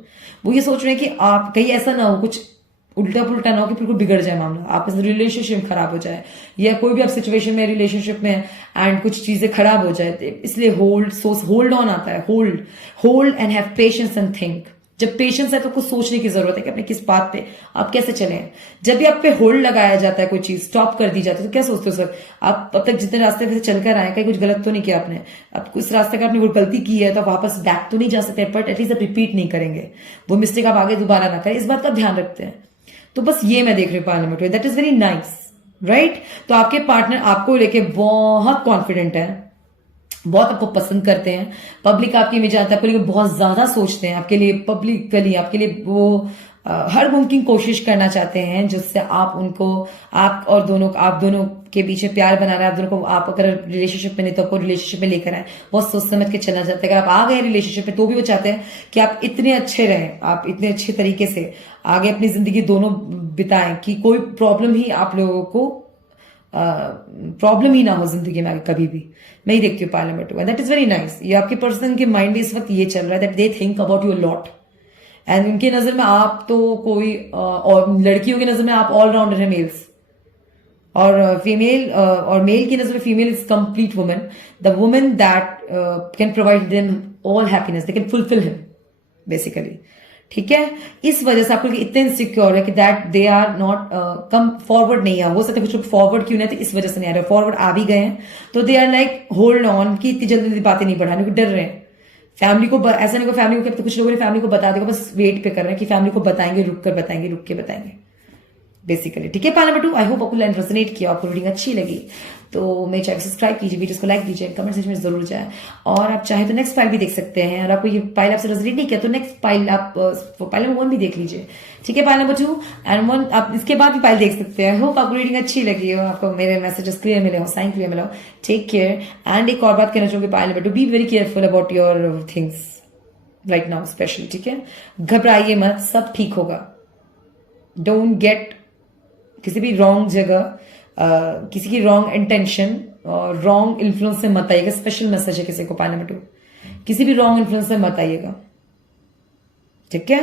वो ये सोच रहे हैं कि आप कहीं ऐसा ना हो, कुछ उल्टा पुल्टा ना हो कि बिल्कुल बिगड़ जाए मामला, आपका रिलेशनशिप खराब हो जाए, या कोई भी आप सिचुएशन में रिलेशनशिप में एंड कुछ चीजें खराब हो जाए। इसलिए होल्ड ऑन आता है, hold and have patience and think. जब पेशेंस है तो कुछ सोचने की जरूरत है कि अपने किस बात पे आप कैसे चले। जब भी आप पे होल्ड लगाया जाता है, कोई चीज स्टॉप कर दी जाती है, तो क्या सोचते हो सर, आप अब तक जितने रास्ते पे चलकर आए, कहीं कुछ गलत तो नहीं किया आपने, अब उस रास्ते का आपने वो गलती की है तो आप वापस बैक तो नहीं जा सकते, बट एटलीस्ट आप रिपीट नहीं करेंगे, वो मिस्टेक आप आगे दोबारा ना करें, इस बात का ध्यान रखते हैं। तो बस ये मैं देख रही हूँ point number 2, that is very nice, right. तो आपके पार्टनर आपको लेके बहुत कॉन्फिडेंट है, बहुत आपको पसंद करते हैं, पब्लिक आपकी इमेज आता है, आपको लिए बहुत ज्यादा सोचते हैं, आपके लिए पब्लिकली आपके लिए वो हर मुमकिन कोशिश करना चाहते हैं जिससे आप उनको, आप दोनों के पीछे प्यार बना रहे हैं, आप दोनों को, आप अगर रिलेशनशिप में नहीं तो आपको रिलेशनशिप में लेकर आए, बहुत सोच समझ के चलना चाहते हैं। अगर आप आ गए रिलेशनशिप में तो भी वो चाहते हैं कि आप इतने अच्छे रहें, आप इतने अच्छे तरीके से आगे अपनी जिंदगी दोनों बिताएं कि कोई प्रॉब्लम ही आप लोगों को प्रॉब्लम ही ना हो जिंदगी में आगे कभी भी। मैं ही देखती हूँ point number 2, that is very nice. ये आपके पर्सन के माइंड में इस वक्त ये चल रहा है that they think about you lot, and उनकी नजर में आप तो कोई और लड़कियों की नजर में आप ऑलराउंडर है, मेल्स और फीमेल, और मेल की नजर में female is complete woman, the woman that can provide them all happiness, they can fulfil him basically, ठीक है। इस वजह से आपको इतने इनसिक्योर है कि that they are not come forward नहीं है, हो सकता है कुछ फॉरवर्ड क्यों नहीं आते, इस वजह से नहीं आ रहे, फॉरवर्ड आ भी गए हैं तो they are like hold on कि इतनी जल्दी बातें नहीं बढ़ाने को डर रहे हैं। फैमिली को ऐसा नहीं, फैमिली को, तो कुछ लोगों ने फैमिली को बता देगा, बस वेट पे कर रहे हैं कि फैमिली को बताएंगे, रुक के बताएंगे बेसिकली, ठीक है। पॉइंट नंबर 2, आई होप आपको लाइन रेजोनेट किया, आपको रीडिंग अच्छी लगी तो मेरे चैनल सब्सक्राइब कीजिए, वीडियोस को लाइक कीजिए, कमेंट सेक्शन में जरूर जाए, और आप चाहे तो नेक्स्ट फाइल भी देख सकते हैं। और आपको ये फाइल आपसे रेजोनेट नहीं किया तो नेक्स्ट फाइल आप फाइल नंबर 1 भी देख लीजिए, ठीक है। फाइल नंबर 2 एंड 1 आप इसके बाद भी फाइल देख सकते हैं। होप आपको रीडिंग अच्छी लगी हो, आपको मेरे मैसेजेस क्लियर मिले हो, साइन क्लियर मिला हो, टेक केयर। एंड एक और बात कहना चाहूंगी file number 2, be very careful about your things right now specially, ठीक है। घबराइए मत, सब ठीक होगा। डोंट गेट किसी भी रॉन्ग जगह, किसी की रॉन्ग इंटेंशन और रॉन्ग इन्फ्लुएंस से मत आइएगा। स्पेशल मैसेज है किसी को, पॉइंट नंबर 2, किसी भी रॉन्ग इन्फ्लुएंस से मत आइएगा, ठीक है।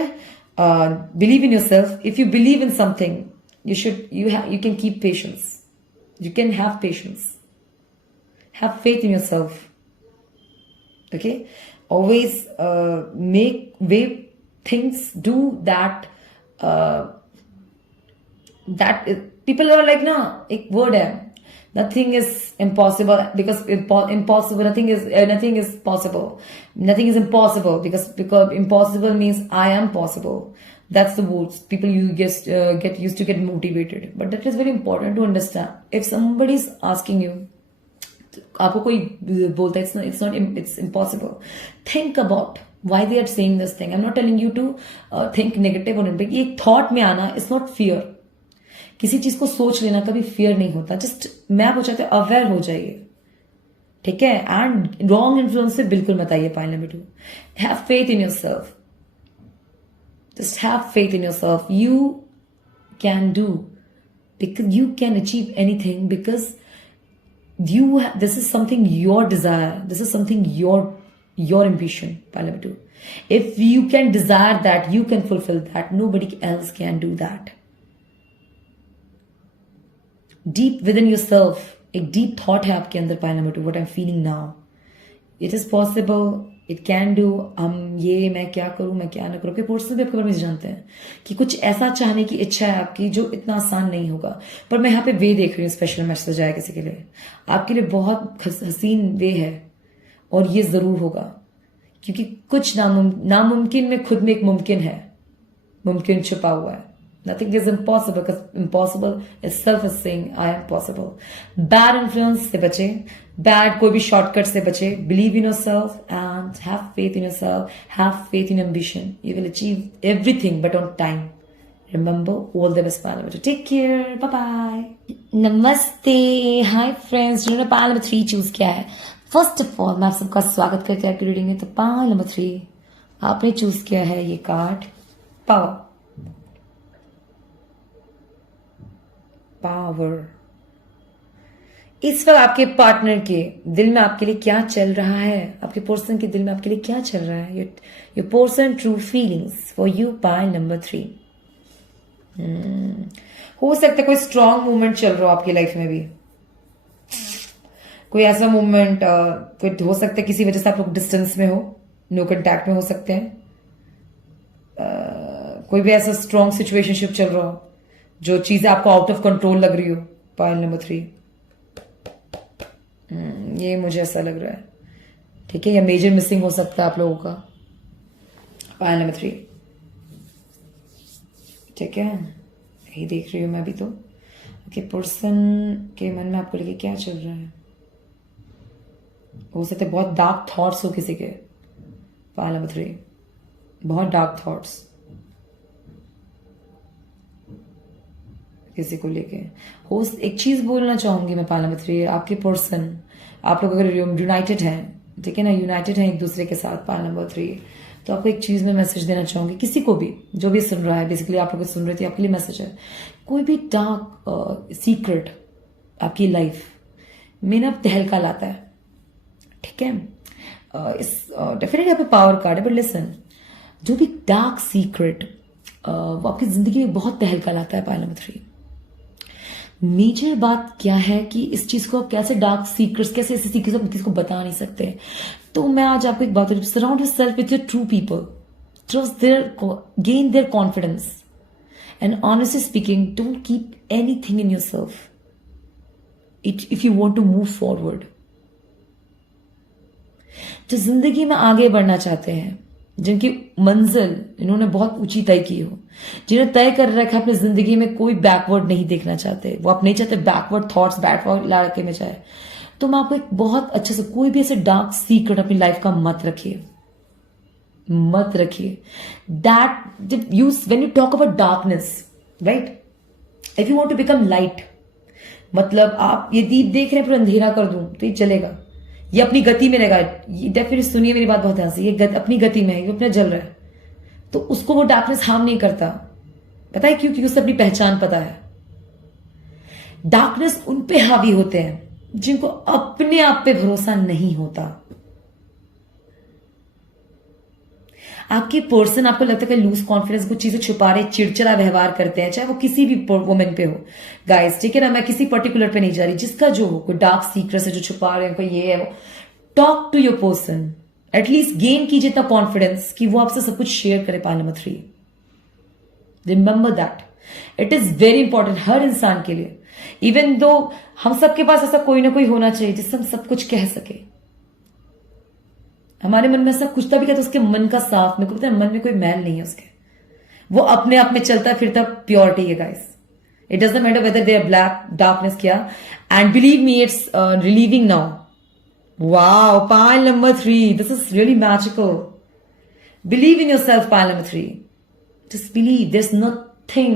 believe in yourself. If you believe in something, you can keep patience. You can have patience. Have faith in yourself. Okay, always things do that. People are like, na, एक word है, nothing is impossible, because impossible, nothing is possible. Nothing is impossible because impossible means I am possible. That's the words people get used to get motivated. But that is very important to understand. If somebody is asking you, आपको कोई बोलता है it's impossible, think about why they are saying this thing. I'm not telling you to think negative on it, but ये thought में आना is not fear. किसी चीज को सोच लेना कभी fear नहीं होता. जस्ट मैं आपको चाहते अवेयर हो जाइए, ठीक है. एंड रॉन्ग इन्फ्लुएंस से बिल्कुल मत आइए. Point number 2, have faith in yourself. Just have faith in yourself. You can do, because you can achieve anything, because this is something your desire, this is something your ambition. Point number 2, if you can desire that, you can fulfill that. Nobody else can do that. Deep within yourself, एक deep thought है आपके अंदर. Point number 2, what I'm feeling now, it is possible, it can do. मैं क्या करूं, मैं क्या ना करूं. आपके पर्सन भी आपके बारे में जानते हैं कि कुछ ऐसा चाहने की इच्छा है आपकी जो इतना आसान नहीं होगा. पर मैं यहाँ पे वे देख रही हूँ, स्पेशल मैसेज आया किसी के लिए. आपके लिए बहुत हसीन वे है, और ये जरूर होगा, क्योंकि कुछ नामुमकिन में खुद में एक मुमकिन है. मुमकिन छुपा हुआ है. Nothing is impossible, because impossible itself is saying I am possible. Bad influence से बचे, bad कोई भी shortcut से बचे. Believe in yourself and have faith in yourself. Have faith in ambition. You will achieve everything, but on time. Remember, all the best. Take care. Bye bye. नमस्ते. Hi friends. जिन्होंने पाल नंबर 3 चूज किया है, फर्स्ट ऑफ ऑल मैं आप सबका स्वागत करती हूँ आपकी रीडिंग में. तो पाल नंबर 3 आपने चूज किया है ये कार्ड, पावर. पावर. इस वक्त आपके पार्टनर के दिल में आपके लिए क्या चल रहा है, आपके पर्सन के दिल में आपके लिए क्या चल रहा है. Your person true feelings for you. Pile number 3. हो सकता है कोई स्ट्रॉन्ग मूवमेंट चल रहा हो आपकी लाइफ में भी. कोई ऐसा मूवमेंट कोई हो सकता है किसी वजह से आप लोग डिस्टेंस में हो, नो कांटेक्ट में हो सकते हैं. कोई भी ऐसा स्ट्रॉन्ग सिचुएशनशिप चल रहा हो, जो चीजें आपको आउट ऑफ कंट्रोल लग रही हो. Pile number 3. ये मुझे ऐसा लग रहा है, ठीक है. या मेजर मिसिंग हो सकता है आप लोगों का. पाइल नंबर 3, ठीक है. यही देख रही हूं मैं भी. तो ओके, पर्सन के मन में आपको लेके क्या चल रहा है. हो सकता है बहुत डार्क थॉट्स हो किसी के. पाइल नंबर 3, बहुत डार्क थॉट्स किसी को लेके हो. एक चीज बोलना चाहूंगी मैं. पाइल नंबर 3, आपके पर्सन, आप लोग अगर यूनाइटेड हैं, ठीक है ना, यूनाइटेड हैं एक दूसरे के साथ. पाइल नंबर 3, तो आपको एक चीज में मैसेज देना चाहूंगी, किसी को भी जो भी सुन रहा है. बेसिकली आप लोग सुन रहे थे, आपके लिए मैसेज है. कोई भी डार्क सीक्रेट आपकी लाइफ में ना तहलका लाता है, ठीक है. इस डेफिनेटली यहाँ पे पावर कार्ड है, बट लिसन, जो भी डार्क सीक्रेट वो आपकी जिंदगी में बहुत तहलका लाता है. पाइल नंबर 3, मेजर बात क्या है कि इस चीज को आप कैसे, डार्क सीक्रेट्स कैसे, ऐसे सीक्रेट्स आप किसी को बता नहीं सकते. तो मैं आज आपको एक बात, surround yourself with your true people, trust their, gain their confidence, and honestly speaking, don't keep anything in yourself if you want to move forward. जो जिंदगी में आगे बढ़ना चाहते हैं, जिनकी मंजिल इन्होंने बहुत ऊंची तय की हो, जिन्हें तय कर रखा है अपनी जिंदगी में, कोई बैकवर्ड नहीं देखना चाहते. वो आप नहीं चाहते बैकवर्ड थॉट्स, बैकवर्ड लड़के में जाए. तो मैं आपको एक बहुत अच्छे से, कोई भी ऐसे डार्क सीक्रेट अपनी लाइफ का मत रखिए, मत रखिए. That when you talk about darkness, right, if you want to become light, मतलब आप ये दीप देख रहे हैं पर अंधेरा कर दूं तो ये चलेगा, ये अपनी गति में रहेगा. ये डेफिनेटली सुनिए मेरी बात बहुत ध्यान से, ये अपनी गति में है, ये अपना जल रहा है, तो उसको वो डार्कनेस हार्म नहीं करता. पता है क्यों? क्योंकि उसे अपनी पहचान पता है. डार्कनेस उन पे हावी होते हैं जिनको अपने आप पे भरोसा नहीं होता. आपके पर्सन आपको लगता है कि लूज कॉन्फिडेंस, कुछ चीजें छुपा रहे, चिड़चिड़ा व्यवहार करते हैं, चाहे वो किसी भी वुमेन पे हो गाइस, ठीक है ना। मैं किसी पर्टिकुलर पे नहीं जा रही, जिसका जो हो, कोई डार्क सीक्रेट है जो छुपा रहे हैं, कोई ये है वो, talk to your person, at least gain कीजिए इतना कॉन्फिडेंस कि वो आपसे सब कुछ शेयर करे। Point number 3, remember that it is very important हर इंसान के लिए। इवन दो हम सबके पास ऐसा कोई ना कोई होना चाहिए जिससे हम सब कुछ कह सके। हमारे मन में ऐसा कुछ भी कहते उसके मन का साफ, मेरे को पता है मन में कोई मैल नहीं है उसके, वो अपने आप में चलता फिरता प्योरिटी है guys. It doesn't matter whether they are black darkness क्या, and believe me it's relieving now. Wow, pile number 3, this is really magical. Believe in yourself, pile number 3. Just believe, there's nothing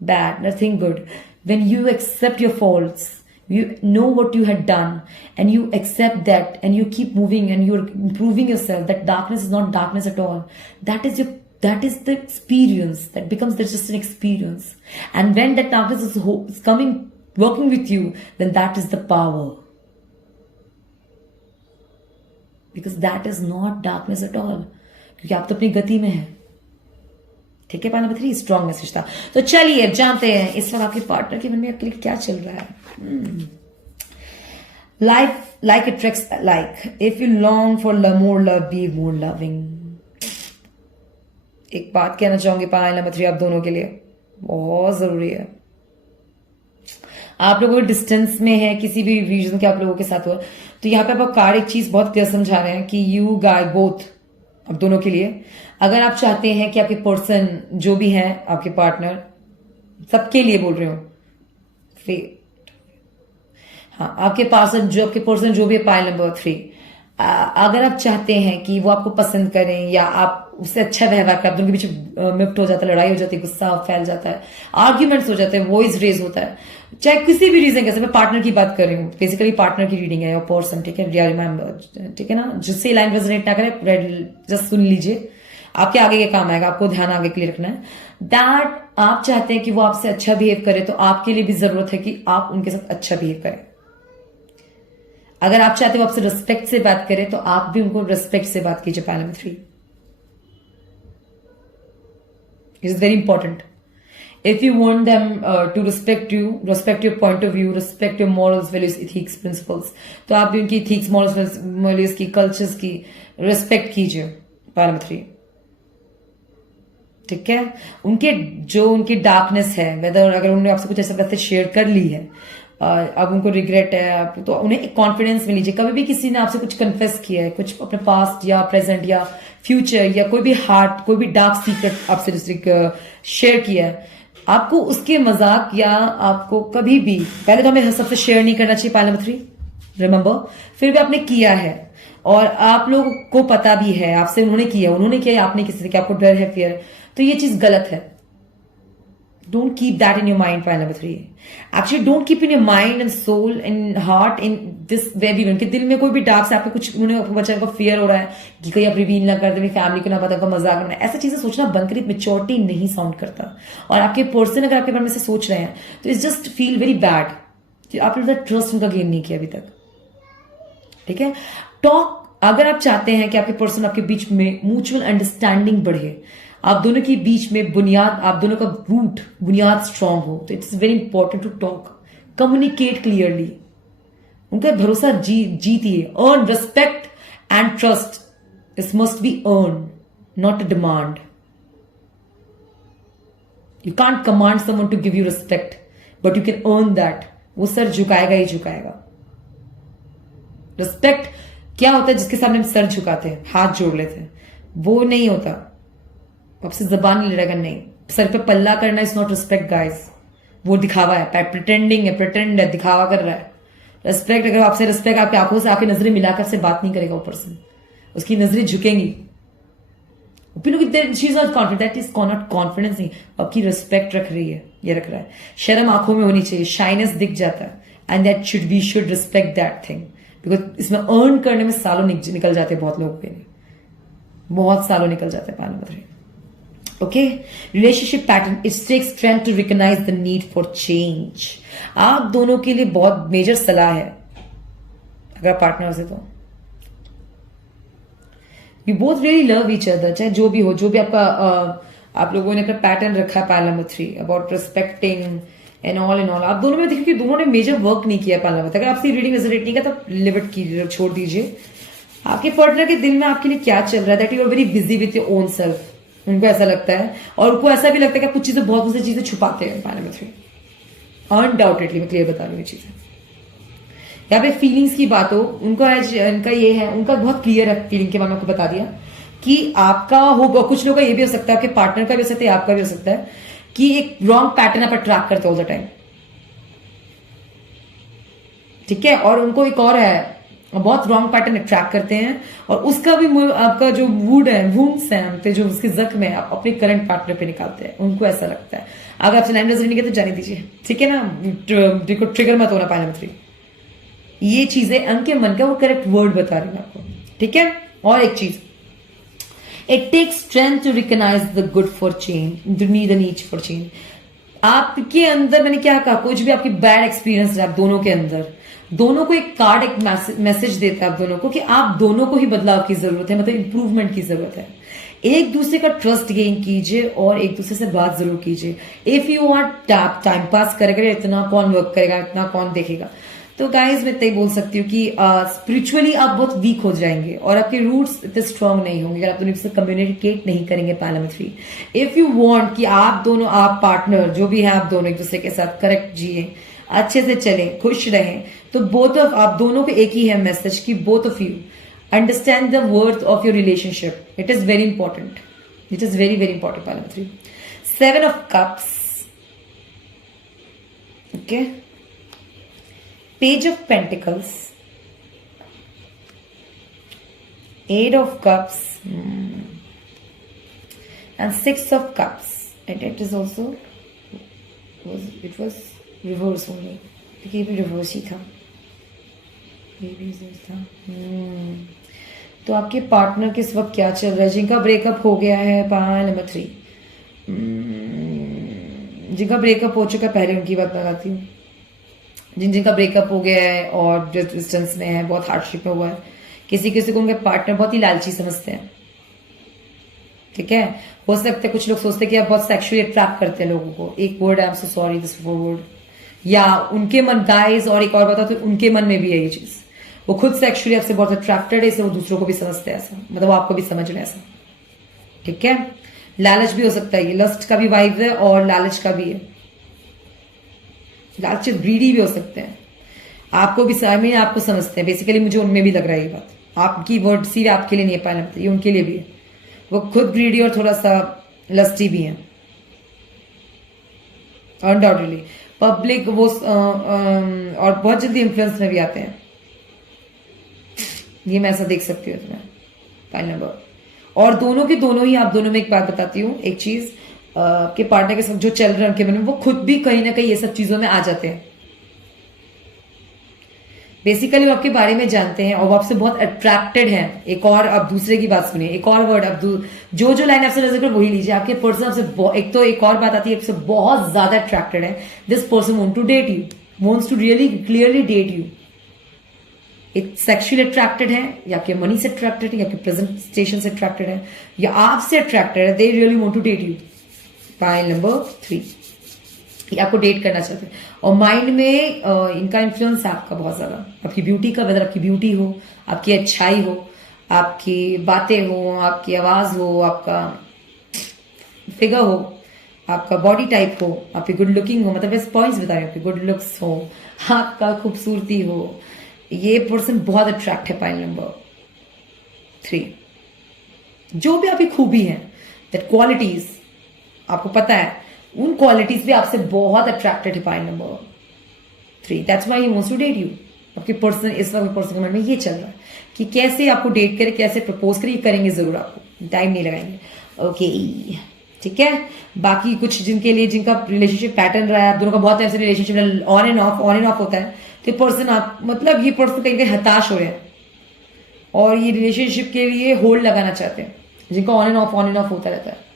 bad, nothing good. When you accept your faults, you know what you had done, and you accept that, and you keep moving, and you're improving yourself. That darkness is not darkness at all. That is the experience that becomes just an experience. And when that darkness is coming, working with you, then that is the power. Because that is not darkness at all. क्योंकि आप तो अपनी गति में हैं, ठीक है। पॉइंट नंबर 3, स्ट्रॉन्ग मैसेज था। तो चलिए अब जानते हैं इस वक्त आपके पार्टनर के मन में आपके लिए क्या चल रहा है। Life like attracts like, if you long for more love, be more loving. एक बात कहना चाहूंगी पॉइंट नंबर 3 आप दोनों के लिए बहुत जरूरी है। आप लोगों को डिस्टेंस में है, किसी भी रीजन के आप लोगों के साथ हो, तो यहाँ पे आप कार्ड एक चीज बहुत क्लियर समझा रहे हैं कि यू गाय बोथ, अब दोनों के लिए, अगर आप चाहते हैं कि आपके पर्सन जो भी है आपके पार्टनर, सबके लिए बोल रहे हो, हाँ आपके पास जो आपके पर्सन जो भी है, पाइल नंबर 3, अगर आप चाहते हैं कि वो आपको पसंद करें या आप उससे अच्छा व्यवहार करें, आप दोनों के बीच मिफ्ट हो जाता है, लड़ाई हो जाती है, गुस्सा फैल जाता है, आर्ग्यूमेंट्स हो जाते हैं, वॉइस रेज होता है, चाहे किसी भी रीजन कैसे, मैं पार्टनर की बात कर रही हूँ, बेसिकली पार्टनर की रीडिंग है, योर पर्सन, ठीक है, रिमेंबर, ठीक है ना। जिससे लाइन रेजोनेट ना करे, जस्ट सुन लीजिए, आपके आगे के काम आएगा, आपको ध्यान आगे के लिए रखना है। दैट आप चाहते हैं कि वो आपसे अच्छा बिहेव करे, तो आपके लिए भी जरूरत है कि आप उनके साथ अच्छा बिहेव करें। अगर आप चाहते हो आपसे रिस्पेक्ट से बात करें, तो आप भी उनको रिस्पेक्ट से बात कीजिए। Point number 3 is very important. If you want them to respect you, respect your point of view, respect your morals, values, ethics, principles, तो आप भी उनकी ethics, morals, values की, cultures की respect कीजिए। Point number 3, ठीक है। उनकी डार्कनेस है, वेदर अगर उन्होंने आपसे कुछ ऐसा बातें शेयर कर ली है, अब उनको रिग्रेट है, तो उन्हें एक कॉन्फिडेंस में लीजिए। कभी भी किसी ने आपसे कुछ कन्फेस किया है, कुछ अपने पास्ट या प्रेजेंट या फ्यूचर या कोई भी हार्ट, कोई भी डार्क सीक्रेट आपसे शेयर किया है, आपको उसके मजाक या आपको कभी भी, पहले तो हमें सबसे शेयर नहीं करना चाहिए, पॉइंट नंबर 3 रिमेंबर। फिर भी आपने किया है और आप लोगों को पता भी है, आपसे उन्होंने किया, आपने किसी से किया, आपको डर है, फियर, तो ये चीज गलत है। Don't keep that in your mind. Point number 3, actually don't keep in your mind and soul and heart in this way भी, उनके दिल में कोई भी डार्क से आपको कुछ, उन्होंने आपको बच्चे को फियर हो रहा है कि कहीं आप रिवील ना कर दे, फैमिली को ना पता, मजाक करना, ऐसा चीजें सोचना बंद करिए। मेच्योरिटी नहीं साउंड करता। और आपके पर्सन अगर आपके बारे में से सोच रहे हैं, तो it's just feel very bad, आपने ट्रस्ट उनका गेन नहीं किया अभी तक, ठीक है। टॉक, अगर आप चाहते हैं कि आपके पर्सन आपके बीच में म्यूचुअल अंडरस्टैंडिंग बढ़े, आप दोनों के बीच में बुनियाद, आप दोनों का रूट बुनियाद स्ट्रांग हो, तो it's very important to talk, communicate clearly, उनका भरोसा जीतिए। Earn respect and trust, this must be earn, not a demand. You can't command someone to give you respect, but you can earn that. वो सर झुकाएगा ही झुकाएगा। रिस्पेक्ट क्या होता है? जिसके सामने हम सर झुकाते हैं, हाथ जोड़ लेते हैं, वो नहीं होता। आपसे जबान नहीं लड़ेगा, नहीं। सर पे पल्ला करना इज नॉट रिस्पेक्ट गाइस, वो दिखावा है, प्रिटेंडिंग है, प्रिटेंड है, दिखावा कर रहा है। रिस्पेक्ट, अगर आपसे रिस्पेक्ट आपकी आंखों से आके नजरें मिलाकर से बात नहीं करेगा वो पर्सन, उसकी नजरें झुकेंगी। दैट इज नॉट कॉन्फिडेंस, नहीं, आपकी रिस्पेक्ट रख रही है, ये रख रहा है। शर्म आंखों में होनी चाहिए, शाइनेस दिख जाता है, and that we should respect that thing, because इसमें अर्न करने में सालों निकल जाते हैं बहुत लोगों के लिए, बहुत सालों निकल जाते हैं। Point number 3, okay. Relationship pattern, it takes strength to recognise the need for change. आप दोनों के लिए बहुत मेजर सलाह है अगर पार्टनर से, तो you both really love each other, चाहे जो भी हो, जो भी आपका आप लोगों ने अपना पैटर्न रखा है pile number 3 about respecting and all आप दोनों में देखिए कि दोनों ने मेजर वर्क नहीं किया पैल नंबर। अगर आपसे रीडिंग रेजोनेट नहीं किया तो लिव इट कीजिए, छोड़ दीजिए। आपके पार्टनर के दिल में आपके लिए क्या चल रहा है, that you are very busy with your own self. उनको ऐसा लगता है और उनको ऐसा भी लगता है कि आप कुछ चीजें, बहुत सी चीजें छुपाते हैं पैल नंबर 3। अनडाउटेडली मैं क्लियर बता रही हूँ चीजें। यहाँ पे फीलिंग्स की बात हो, उनका ये है, उनका बहुत क्लियर है फीलिंग के बारे में आपको बता दिया कि आपका हो, कुछ लोगों का ये भी हो सकता है, आपके पार्टनर का भी हो सकता है, आपका भी हो सकता है कि एक रॉन्ग पैटर्न आप अट्रैक्ट करते हो ऑल द टाइम, ठीक है। और उनको एक और है, बहुत रॉन्ग पैटर्न अट्रैक्ट करते हैं और उसका भी आपका जो वुंड्स है, जो उसके जख्म है, आप अपने करंट पार्टनर पे निकालते हैं। उनको ऐसा लगता है। अगर आपसे लाइन नजर नहीं किया तो जाने दीजिए, ठीक है ना। ट्रिगर मत होना पैल नंबर 3। ये चीजें उनके मन का वो करेक्ट वर्ड बता रही हूं आपको, ठीक है। और एक चीज, it takes strength to recognise the good for change, the need for change. आपके अंदर, मैंने क्या कहा, कुछ भी आपकी बैड एक्सपीरियंस है आप दोनों के अंदर, दोनों को एक कार्ड, एक मैसेज देता है आप दोनों को कि आप दोनों को ही बदलाव की जरूरत है, मतलब इंप्रूवमेंट की जरूरत है। एक दूसरे का ट्रस्ट गेन कीजिए और एक दूसरे से बात जरूर कीजिए। If you are time pass करेगा, इतना कौन वर्क करेगा, इतना कौन देखेगा। तो गाइज मैं तय बोल सकती हूँ कि स्पिरिचुअली आप बहुत वीक हो जाएंगे और आपके रूट्स इतने स्ट्रांग नहीं होंगे अगर आप दोनों से कम्युनिकेट नहीं करेंगे पैल नंबर 3। इफ यू वांट कि आप दोनों, आप पार्टनर जो भी है, आप दोनों एक दूसरे के साथ करेक्ट जिए, अच्छे से चले, खुश रहें, तो बोथ ऑफ आप दोनों को एक ही है मैसेज कि both of you understand the worth of your relationship. It is very important, it is very very important pal number 3। 7 of Cups, okay, Page of Pentacles, 8 of Cups, and 6 of Cups, and it is also it was reverse only, ये भी reverse ही था, ये भी था। तो आपके पार्टनर के इस वक्त क्या चल रहा है, जिनका ब्रेकअप हो गया है पैल नंबर 3, जिनका ब्रेकअप हो चुका है, पहले उनकी बात लगाती हूँ। जिनका ब्रेकअप हो गया है और जो डिस्टेंस में है, बहुत हार्डशिप में हुआ है, किसी किसी को उनके पार्टनर बहुत ही लालची समझते हैं, ठीक है। हो सकता है कुछ लोग सोचते हैं कि आप बहुत सेक्सुअली अट्रैक्ट करते हैं लोगों को। एक word, I am so sorry this word, या उनके मन, गाइस, और एक और बताओ तो उनके मन में भी है ये चीज, वो खुद सेक्सुअली आपसे बहुत अट्रैक्टेड है, इसलिए वो दूसरों को भी समझते हैं ऐसा, मतलब वो आपको भी समझ रहे हैं ऐसा, ठीक है। लालच भी हो सकता है, ये लस्ट का भी वाइब है और लालच का भी है। लालची ग्रीडी भी हो सकते हैं, आपको भी में आपको समझते हैं बेसिकली। मुझे उनमें भी लग रहा है ये बात, आपकी वर्ड सीधे आपके लिए नहीं है पैल, ये उनके लिए भी है। वो खुद ग्रीडी और थोड़ा सा लस्टी भी है अनडाउटेडली। पब्लिक वो और बहुत जल्दी इन्फ्लुएंस में भी आते हैं, ये मैं ऐसा देख सकती हूँ तुम्हें पैल नंबर। और दोनों के दोनों ही, आप दोनों में एक बात बताती हूँ, एक चीज के पार्टनर के साथ जो चल रहे हैं उनके मन में, वो खुद भी कहीं ना कहीं ये सब चीजों में आ जाते हैं। बेसिकली वो आपके बारे में जानते हैं और वो आपसे बहुत अट्रैक्टेड हैं। एक और, अब दूसरे की बात सुनिए, एक और वर्ड, अब जो लाइन आपसे नजर कर वही लीजिए। आपके पर्सन आपसे एक तो एक और बात आती है, आपसे बहुत ज्यादा अट्रैक्टेड है। This person want to date you, wants to really clearly date you. एक सेक्सुअली अट्रैक्टेड है, या आपके मनी से अट्रैक्टेड है, या आपके प्रेजेंट स्टेशन से अट्रैक्टेड है, या आपसे अट्रैक्टेड है। They really want to date you pal number 3, आपको डेट करना चाहते हैं। और माइंड में इनका इन्फ्लुएंस है आपका बहुत ज्यादा, आपकी ब्यूटी का, वेदर आपकी ब्यूटी हो, आपकी अच्छाई हो, आपकी बातें हो, आपकी आवाज हो, आपका फिगर हो, आपका बॉडी टाइप हो, आपकी गुड लुकिंग हो, मतलब बस पॉइंट्स बता रहे हैं, आपकी गुड लुक्स हो, आपका खूबसूरती हो, ये पर्सन बहुत अट्रैक्ट है पैल नंबर 3। जो भी आपकी खूबी है, दैट क्वालिटीज आपको पता है, उन क्वालिटीज भी आपसे बहुत अट्रैक्टेड है pile number 3। That's why he wants to date you. आपके पर्सन, इस वक्त पर्सन के मन में ये चल रहा है कि कैसे आपको डेट करे, कैसे प्रपोज करे, करेंगे जरूर, आपको टाइम नहीं लगाएंगे, ओके, ठीक है। बाकी कुछ जिनके लिए, जिनका रिलेशनशिप पैटर्न रहा है, आप दोनों का बहुत ऐसे रिलेशनशिप ऑन एंड ऑफ होता है, तो पर्सन आप, मतलब ये पर्सन कहीं कहीं हताश हो रहे हैं और ये रिलेशनशिप के लिए होल्ड लगाना चाहते हैं, जिनका ऑन एंड ऑफ होता रहता है।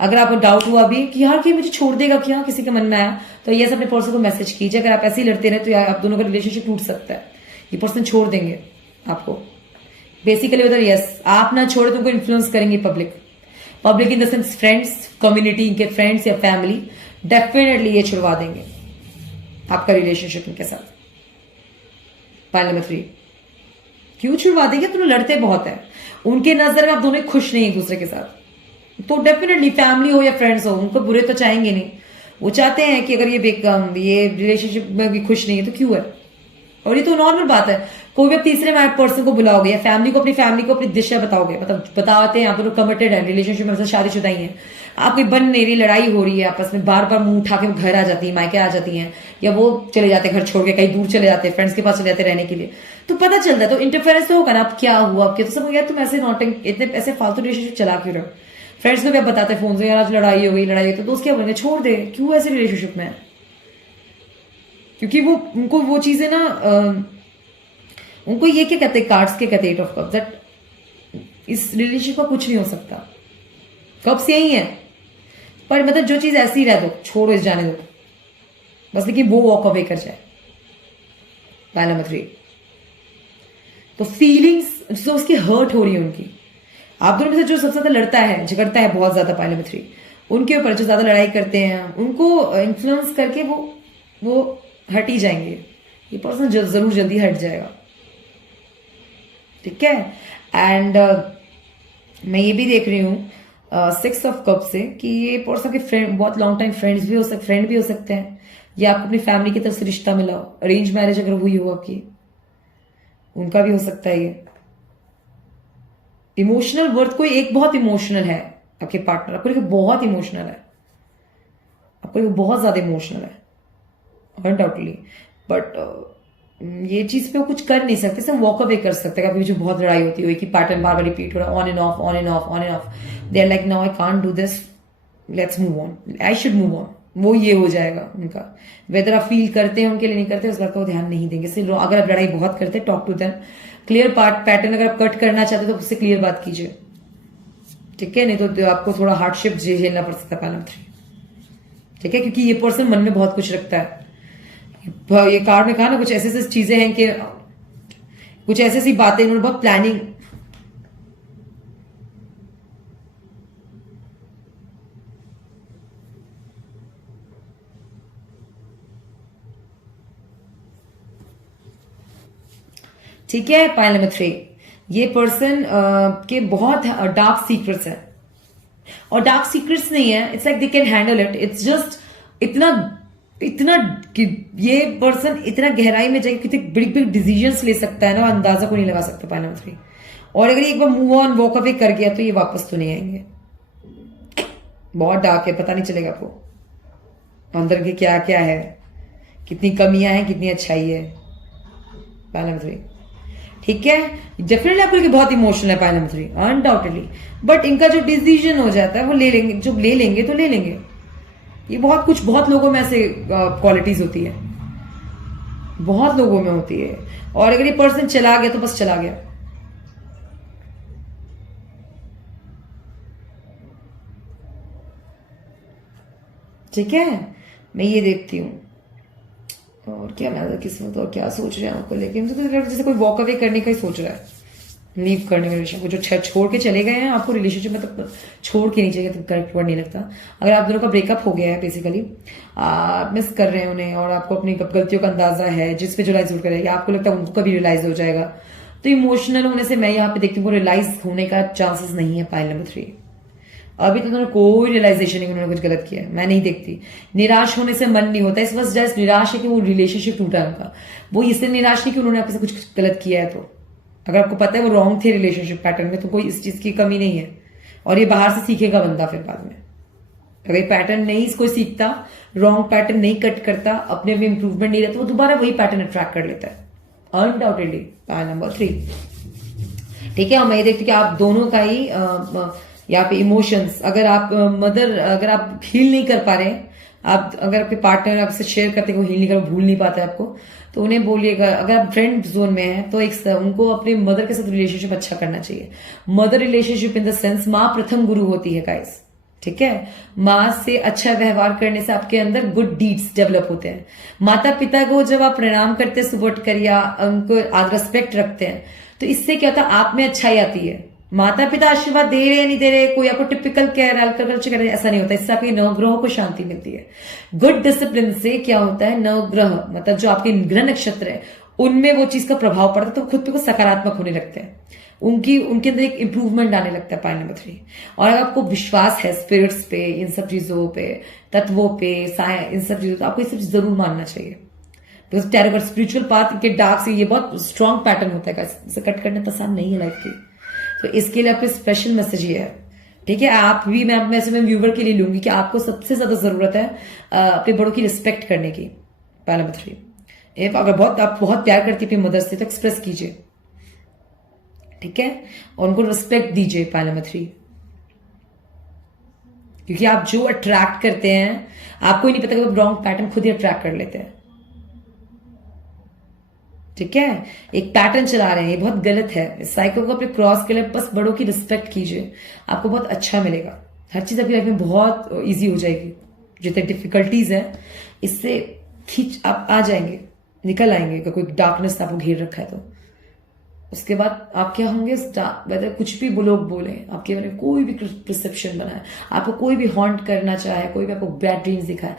अगर आपको डाउट हुआ भी कि यार कि मुझे छोड़ देगा क्या, किसी के मन में आया, तो ये अपने पर्सन को मैसेज कीजिए। अगर आप ऐसे ही लड़ते रहे तो यार आप दोनों का रिलेशनशिप टूट सकता है, ये पर्सन छोड़ देंगे आपको। बेसिकली उधर यस, आप ना छोड़े तुमको इन्फ्लुएंस करेंगे public in the sense friends, community, इनके फ्रेंड्स या फैमिली डेफिनेटली ये छुड़वा देंगे आपका रिलेशनशिप इनके साथ। पॉइंट नंबर 3, क्यों छुड़वा देंगे? तुम लड़ते बहुत है, उनके नजर में आप दोनों खुश नहीं एक दूसरे के साथ, तो डेफिनेटली फैमिली हो या फ्रेंड्स हो, उनको बुरे तो चाहेंगे नहीं। वो चाहते हैं कि अगर ये रिलेशनशिप में भी खुश नहीं है तो क्यों है। और ये तो नॉर्मल बात है, कोई भी तीसरे पर्सन को बुलाओगे या फैमिली को अपनी दिशा बताओगे, मतलब बताते हैं आप दोनों कमिटेड है रिलेशनशिप में, मतलब शादीशुदा ही है, आप कोई बन नहीं रही, लड़ाई हो रही है आपस में, बार बार मुंह उठा के घर आ जाती है, मायके आ जाती हैं, या वो चले जाते हैं घर छोड़ के, कहीं दूर चले जाते हैं, फ्रेंड्स के पास चले जाते रहने के लिए, तो पता चलता है, तो इंटरफेरेंस तो होगा ना। अब क्या हुआ आपके, तो सब यार तुम ऐसे नॉटिंग इतने ऐसे फालतू रिलेशनशिप चला क्यों रहे हो। फ्रेंड्स को भी आप बताते हैं फोन से, यार आज लड़ाई हो गई, तो दोस्त क्या बोलेंगे, छोड़ दे, क्यों ऐसे रिलेशनशिप में। क्योंकि वो उनको वो चीजें ना उनको ये क्या कहते हैं, कार्ड्स के कहते हैं 8 ऑफ कप्स, दैट इस रिलेशनशिप का कुछ नहीं हो सकता, कप्स यही है, पर मतलब जो चीज ऐसी रह दो, छोड़ो इस, जाने दो बस, लेकिन वो वॉक अवे कर जाए। पॉइंट नंबर 3, तो फीलिंग्स जो उसकी हर्ट हो रही है उनकी, आप दोनों में से जो सबसे ज्यादा लड़ता है, झगड़ता है बहुत ज्यादा, पॉइंट नंबर 3, उनके ऊपर जो ज्यादा लड़ाई करते हैं, उनको इन्फ्लुएंस करके वो हट ही जाएंगे, ये पर्सन जरूर जल्दी हट जाएगा। ठीक है। एंड मैं ये भी देख रही हूँ 6 ऑफ कप से कि ये पर्सन के फ्रेंड, बहुत लॉन्ग टाइम फ्रेंड भी हो सकते हैं, या आपको अपनी फैमिली की तरफ से रिश्ता मिला हो, अरेंज मैरिज अगर हुई हो आपकी, उनका भी हो सकता है ये। इमोशनल वर्थ, कोई एक बहुत इमोशनल है आपके पार्टनर, आपको लेकर बहुत इमोशनल है, आपको लेकर बहुत ज्यादा इमोशनल है अनडाउटली, बट ये चीज पे वो कुछ कर नहीं सकते, सिर्फ वॉक अवे कर सकते हैं। कभी जो बहुत लड़ाई होती है, एक ही पैटर्न बार बार रिपीट हो रहा है, on and off, they are like now I can't do this, let's move on, I should move on, वो ये हो जाएगा उनका। वेदर आप फील करते हैं उनके लिए नहीं करते, उस बात को ध्यान नहीं देंगे। सिर्फ अगर आप लड़ाई बहुत करते हैं, talk to them, clear pattern अगर आप कट करना चाहते तो उससे क्लियर बात कीजिए, ठीक है, नहीं तो आपको थोड़ा हार्डशिप झेलना पड़ सकता है। पहला 3, ठीक है, क्योंकि ये पर्सन मन में बहुत कुछ रखता है। ये कार्ड में कहा ना, कुछ ऐसी चीजें हैं कि कुछ ऐसी बातें इन्होंने बहुत प्लानिंग, ठीक है। पॉइंट नंबर 3, ये पर्सन के बहुत डार्क सीक्रेट्स है, और डार्क सीक्रेट्स नहीं है, it's like they can handle it, it's just इतना कि ये पर्सन इतना गहराई में जाके कितने बिग बिग डिसीजंस ले सकता है ना, अंदाजा को नहीं लगा सकता। पॉइंट नंबर 3, और अगर एक बार मूव ऑन वॉक अवे कर गया तो ये वापस तो नहीं आएंगे, बहुत डार्क है, पता नहीं चलेगा आपको अंदर के क्या क्या है, कितनी कमियां हैं, कितनी अच्छाई है। पॉइंट नंबर 3, ठीक है, डेफिनेटली आपको बहुत इमोशनल है। पॉइंट नंबर 3 अनडाउटेडली, बट इनका जो डिसीजन हो जाता है वो ले लेंगे, जो ले लेंगे तो ले लेंगे। ये बहुत लोगों में ऐसे क्वालिटीज होती है, बहुत लोगों में होती है, और अगर ये पर्सन चला गया तो बस चला गया। ठीक है, मैं ये देखती हूँ और क्या मैं किस्मत और क्या सोच रहे हैं आपको लेके, मुझे तो लग रहा है जैसे कोई वॉक अवे करने का ही सोच रहा है, लीव करने का रिलेशन को, जो छोड़ के चले गए हैं आपको रिलेशनशिप में, तो छोड़ के नहीं चाहिए, तो करेक्ट वर्ड नहीं लगता। अगर आप दोनों का ब्रेकअप हो गया है, बेसिकली मिस कर रहे हैं उन्हें, और आपको अपनी गलतियों का अंदाजा है, जिस पे जो रियलाइज जरूर करेगा, आपको लगता है उनको कभी रियलाइज हो जाएगा, तो इमोशनल होने से मैं यहाँ पे देखती हूँ रियलाइज होने का चांसेस नहीं है। पॉइंट नंबर 3, अभी तो उन्होंने कोई रियलाइजेशन नहीं, उन्होंने कुछ गलत किया है, मैं नहीं देखती। निराश होने से मन नहीं होता, इस वक्त जस्ट निराश है कि वो रिलेशनशिप टूटा है उनका, वो इसलिए निराश नहीं कि उन्होंने आपसे कुछ गलत किया है। तो अगर आपको पता है वो रॉन्ग थे रिलेशनशिप पैटर्न में, तो कोई इस चीज की कमी नहीं है, और ये बाहर से सीखेगा बंदा फिर बाद में। अगर ये पैटर्न नहीं इसको सीखता, रॉन्ग पैटर्न नहीं कट करता, अपने में इंप्रूवमेंट नहीं रहता, वो दोबारा वही पैटर्न अट्रैक्ट कर लेता है अनडाउटेडली। पॉइंट नंबर 3, ठीक है, और मैं ये देखती कि आप दोनों का ही यहाँ पे इमोशंस, अगर आप हील नहीं कर पा रहे हैं, आप अगर आपके पार्टनर आपसे शेयर करते हैं, वो हील नहीं कर, भूल नहीं पाता है आपको, तो उन्हें बोलिएगा। अगर आप फ्रेंड जोन में हैं तो उनको अपने मदर के साथ रिलेशनशिप अच्छा करना चाहिए। Mother relationship in the sense माँ प्रथम गुरु होती है गाइस, ठीक है। माँ से अच्छा व्यवहार करने से आपके अंदर गुड डीड्स डेवलप होते हैं। माता पिता को जब आप प्रणाम करते हैं सुबह उठकर, या उनको रिस्पेक्ट रखते हैं, तो इससे क्या होता है, आप में अच्छाई आती है। माता पिता आशीर्वाद दे रहे हैं नहीं दे रहे, कोई आपको टिपिकल कह रहा है, कल्चर कह रहा है, ऐसा नहीं होता। इससे आपके नवग्रहों को शांति मिलती है। गुड डिसिप्लिन से क्या होता है, नवग्रह मतलब जो आपके ग्रह नक्षत्र है उनमें वो चीज का प्रभाव पड़ता है, तो खुद पे कुछ सकारात्मक होने लगते हैं, उनके अंदर एक इंप्रूवमेंट आने लगता है। पॉइंट नंबर 3, और अगर आपको विश्वास है स्पिरिट्स पे, इन सब चीजों पे, तत्वों पे, इन सब चीजों, तो आपको ये सब चीज जरूर मानना चाहिए। बिकॉज टैरो का स्पिरिचुअल पाथ के डार्क से ये बहुत स्ट्रॉन्ग पैटर्न होता है, इसे कट करने पसंद नहीं है लाइफ की। तो इसके लिए आपको स्पेशल मैसेज ये है, ठीक है। आप भी, मैं व्यूवर के लिए लूंगी कि आपको सबसे ज्यादा जरूरत है अपने बड़ों की रिस्पेक्ट करने की। पॉइंट नंबर 3, अगर आप बहुत प्यार करती है अपनी मदर से तो एक्सप्रेस कीजिए, ठीक है, और उनको रिस्पेक्ट दीजिए। पॉइंट नंबर 3, क्योंकि आप जो अट्रैक्ट करते हैं आपको ही नहीं पता कि वो रॉन्ग पैटर्न खुद ही अट्रैक्ट कर लेते हैं, ठीक है। एक पैटर्न चला रहे हैं, ये बहुत गलत है। इस साइकिल को अपने क्रॉस के लिए बस बड़ों की रिस्पेक्ट कीजिए, आपको बहुत अच्छा मिलेगा। हर चीज आपकी लाइफ में बहुत इजी हो जाएगी। जितने डिफिकल्टीज है इससे खींच आप आ जाएंगे, निकल आएंगे। अगर कोई डार्कनेस आपको घेर रखा है तो उसके बाद आप क्या होंगे, वेदर कुछ भी वो लोग बोले, आपके बारे में कोई भी परसेप्शन बनाए, आपको कोई भी हॉन्ट करना चाहे, कोई भी आपको बैड ड्रीम्स दिखाए,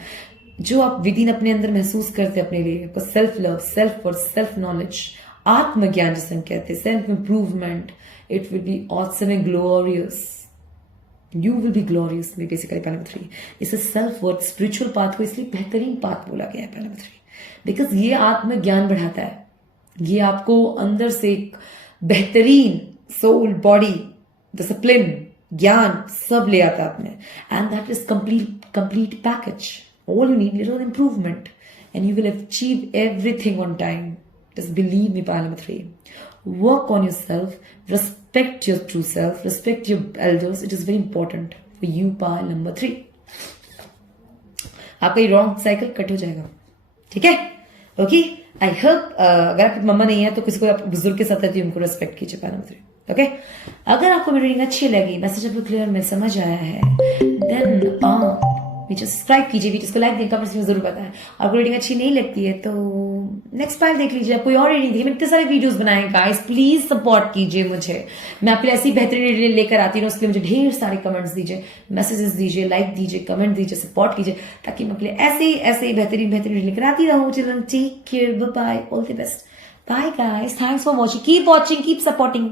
जो आप विद इन अपने अंदर महसूस करते हैं अपने लिए, self love, self worth, self knowledge, आत्मज्ञान जिसे हम कहते हैं, self improvement, it will be awesome and glorious. You will be glorious में बेसिकली। पॉइंट नंबर 3, इसे सेल्फ वर्थ स्पिरिचुअल पाथ को इसलिए बेहतरीन पाथ बोला गया है। पॉइंट नंबर 3, बिकॉज ये आत्मज्ञान बढ़ाता है, ये आपको अंदर से एक बेहतरीन सोल, बॉडी, डिसिप्लिन, ज्ञान सब ले आता है अपने, and that is complete package. All you need little improvement and you will achieve everything on time. Just believe me. Point number 3, work on yourself, respect your true self, respect your elders. It is very important for you. Point number 3, आपका ये रॉन्ग साइकिल कट हो जाएगा, ठीक है। ओके, आई होप अगर आपकी मम्मा नहीं है तो किसी को आप बुजुर्ग के साथ रहती है, उनको रेस्पेक्ट कीजिए। Point number 3, okay. अगर आपको मेरी रीडिंग अच्छी लगी, मैसेज आपको क्लियर में समझ आया है, देन सब्सक्राइब कीजिए, वीडियो को लाइक दें, कमेंट्स में जरूर बताएं। और रीडिंग अच्छी नहीं लगती है तो नेक्स्ट फाइल देख लीजिए, कोई और रीडिंग देखिए। मैंने इतने सारे वीडियोस बनाए गाइस, प्लीज सपोर्ट कीजिए मुझे। मैं आपके लिए ऐसी बेहतरीन रीडिंग लेकर आती हूँ, उसके लिए मुझे ढेर सारे कमेंट्स दीजिए, मैसेजेस दीजिए, लाइक दीजिए, कमेंट दीजिए, सपोर्ट कीजिए, ताकि मैं आपके लिए ऐसे ही बेहतरीन रीडिंग लेकर आती रहूँ। Children take care, bye bye, all the best, bye guys, thanks for watching, keep supporting.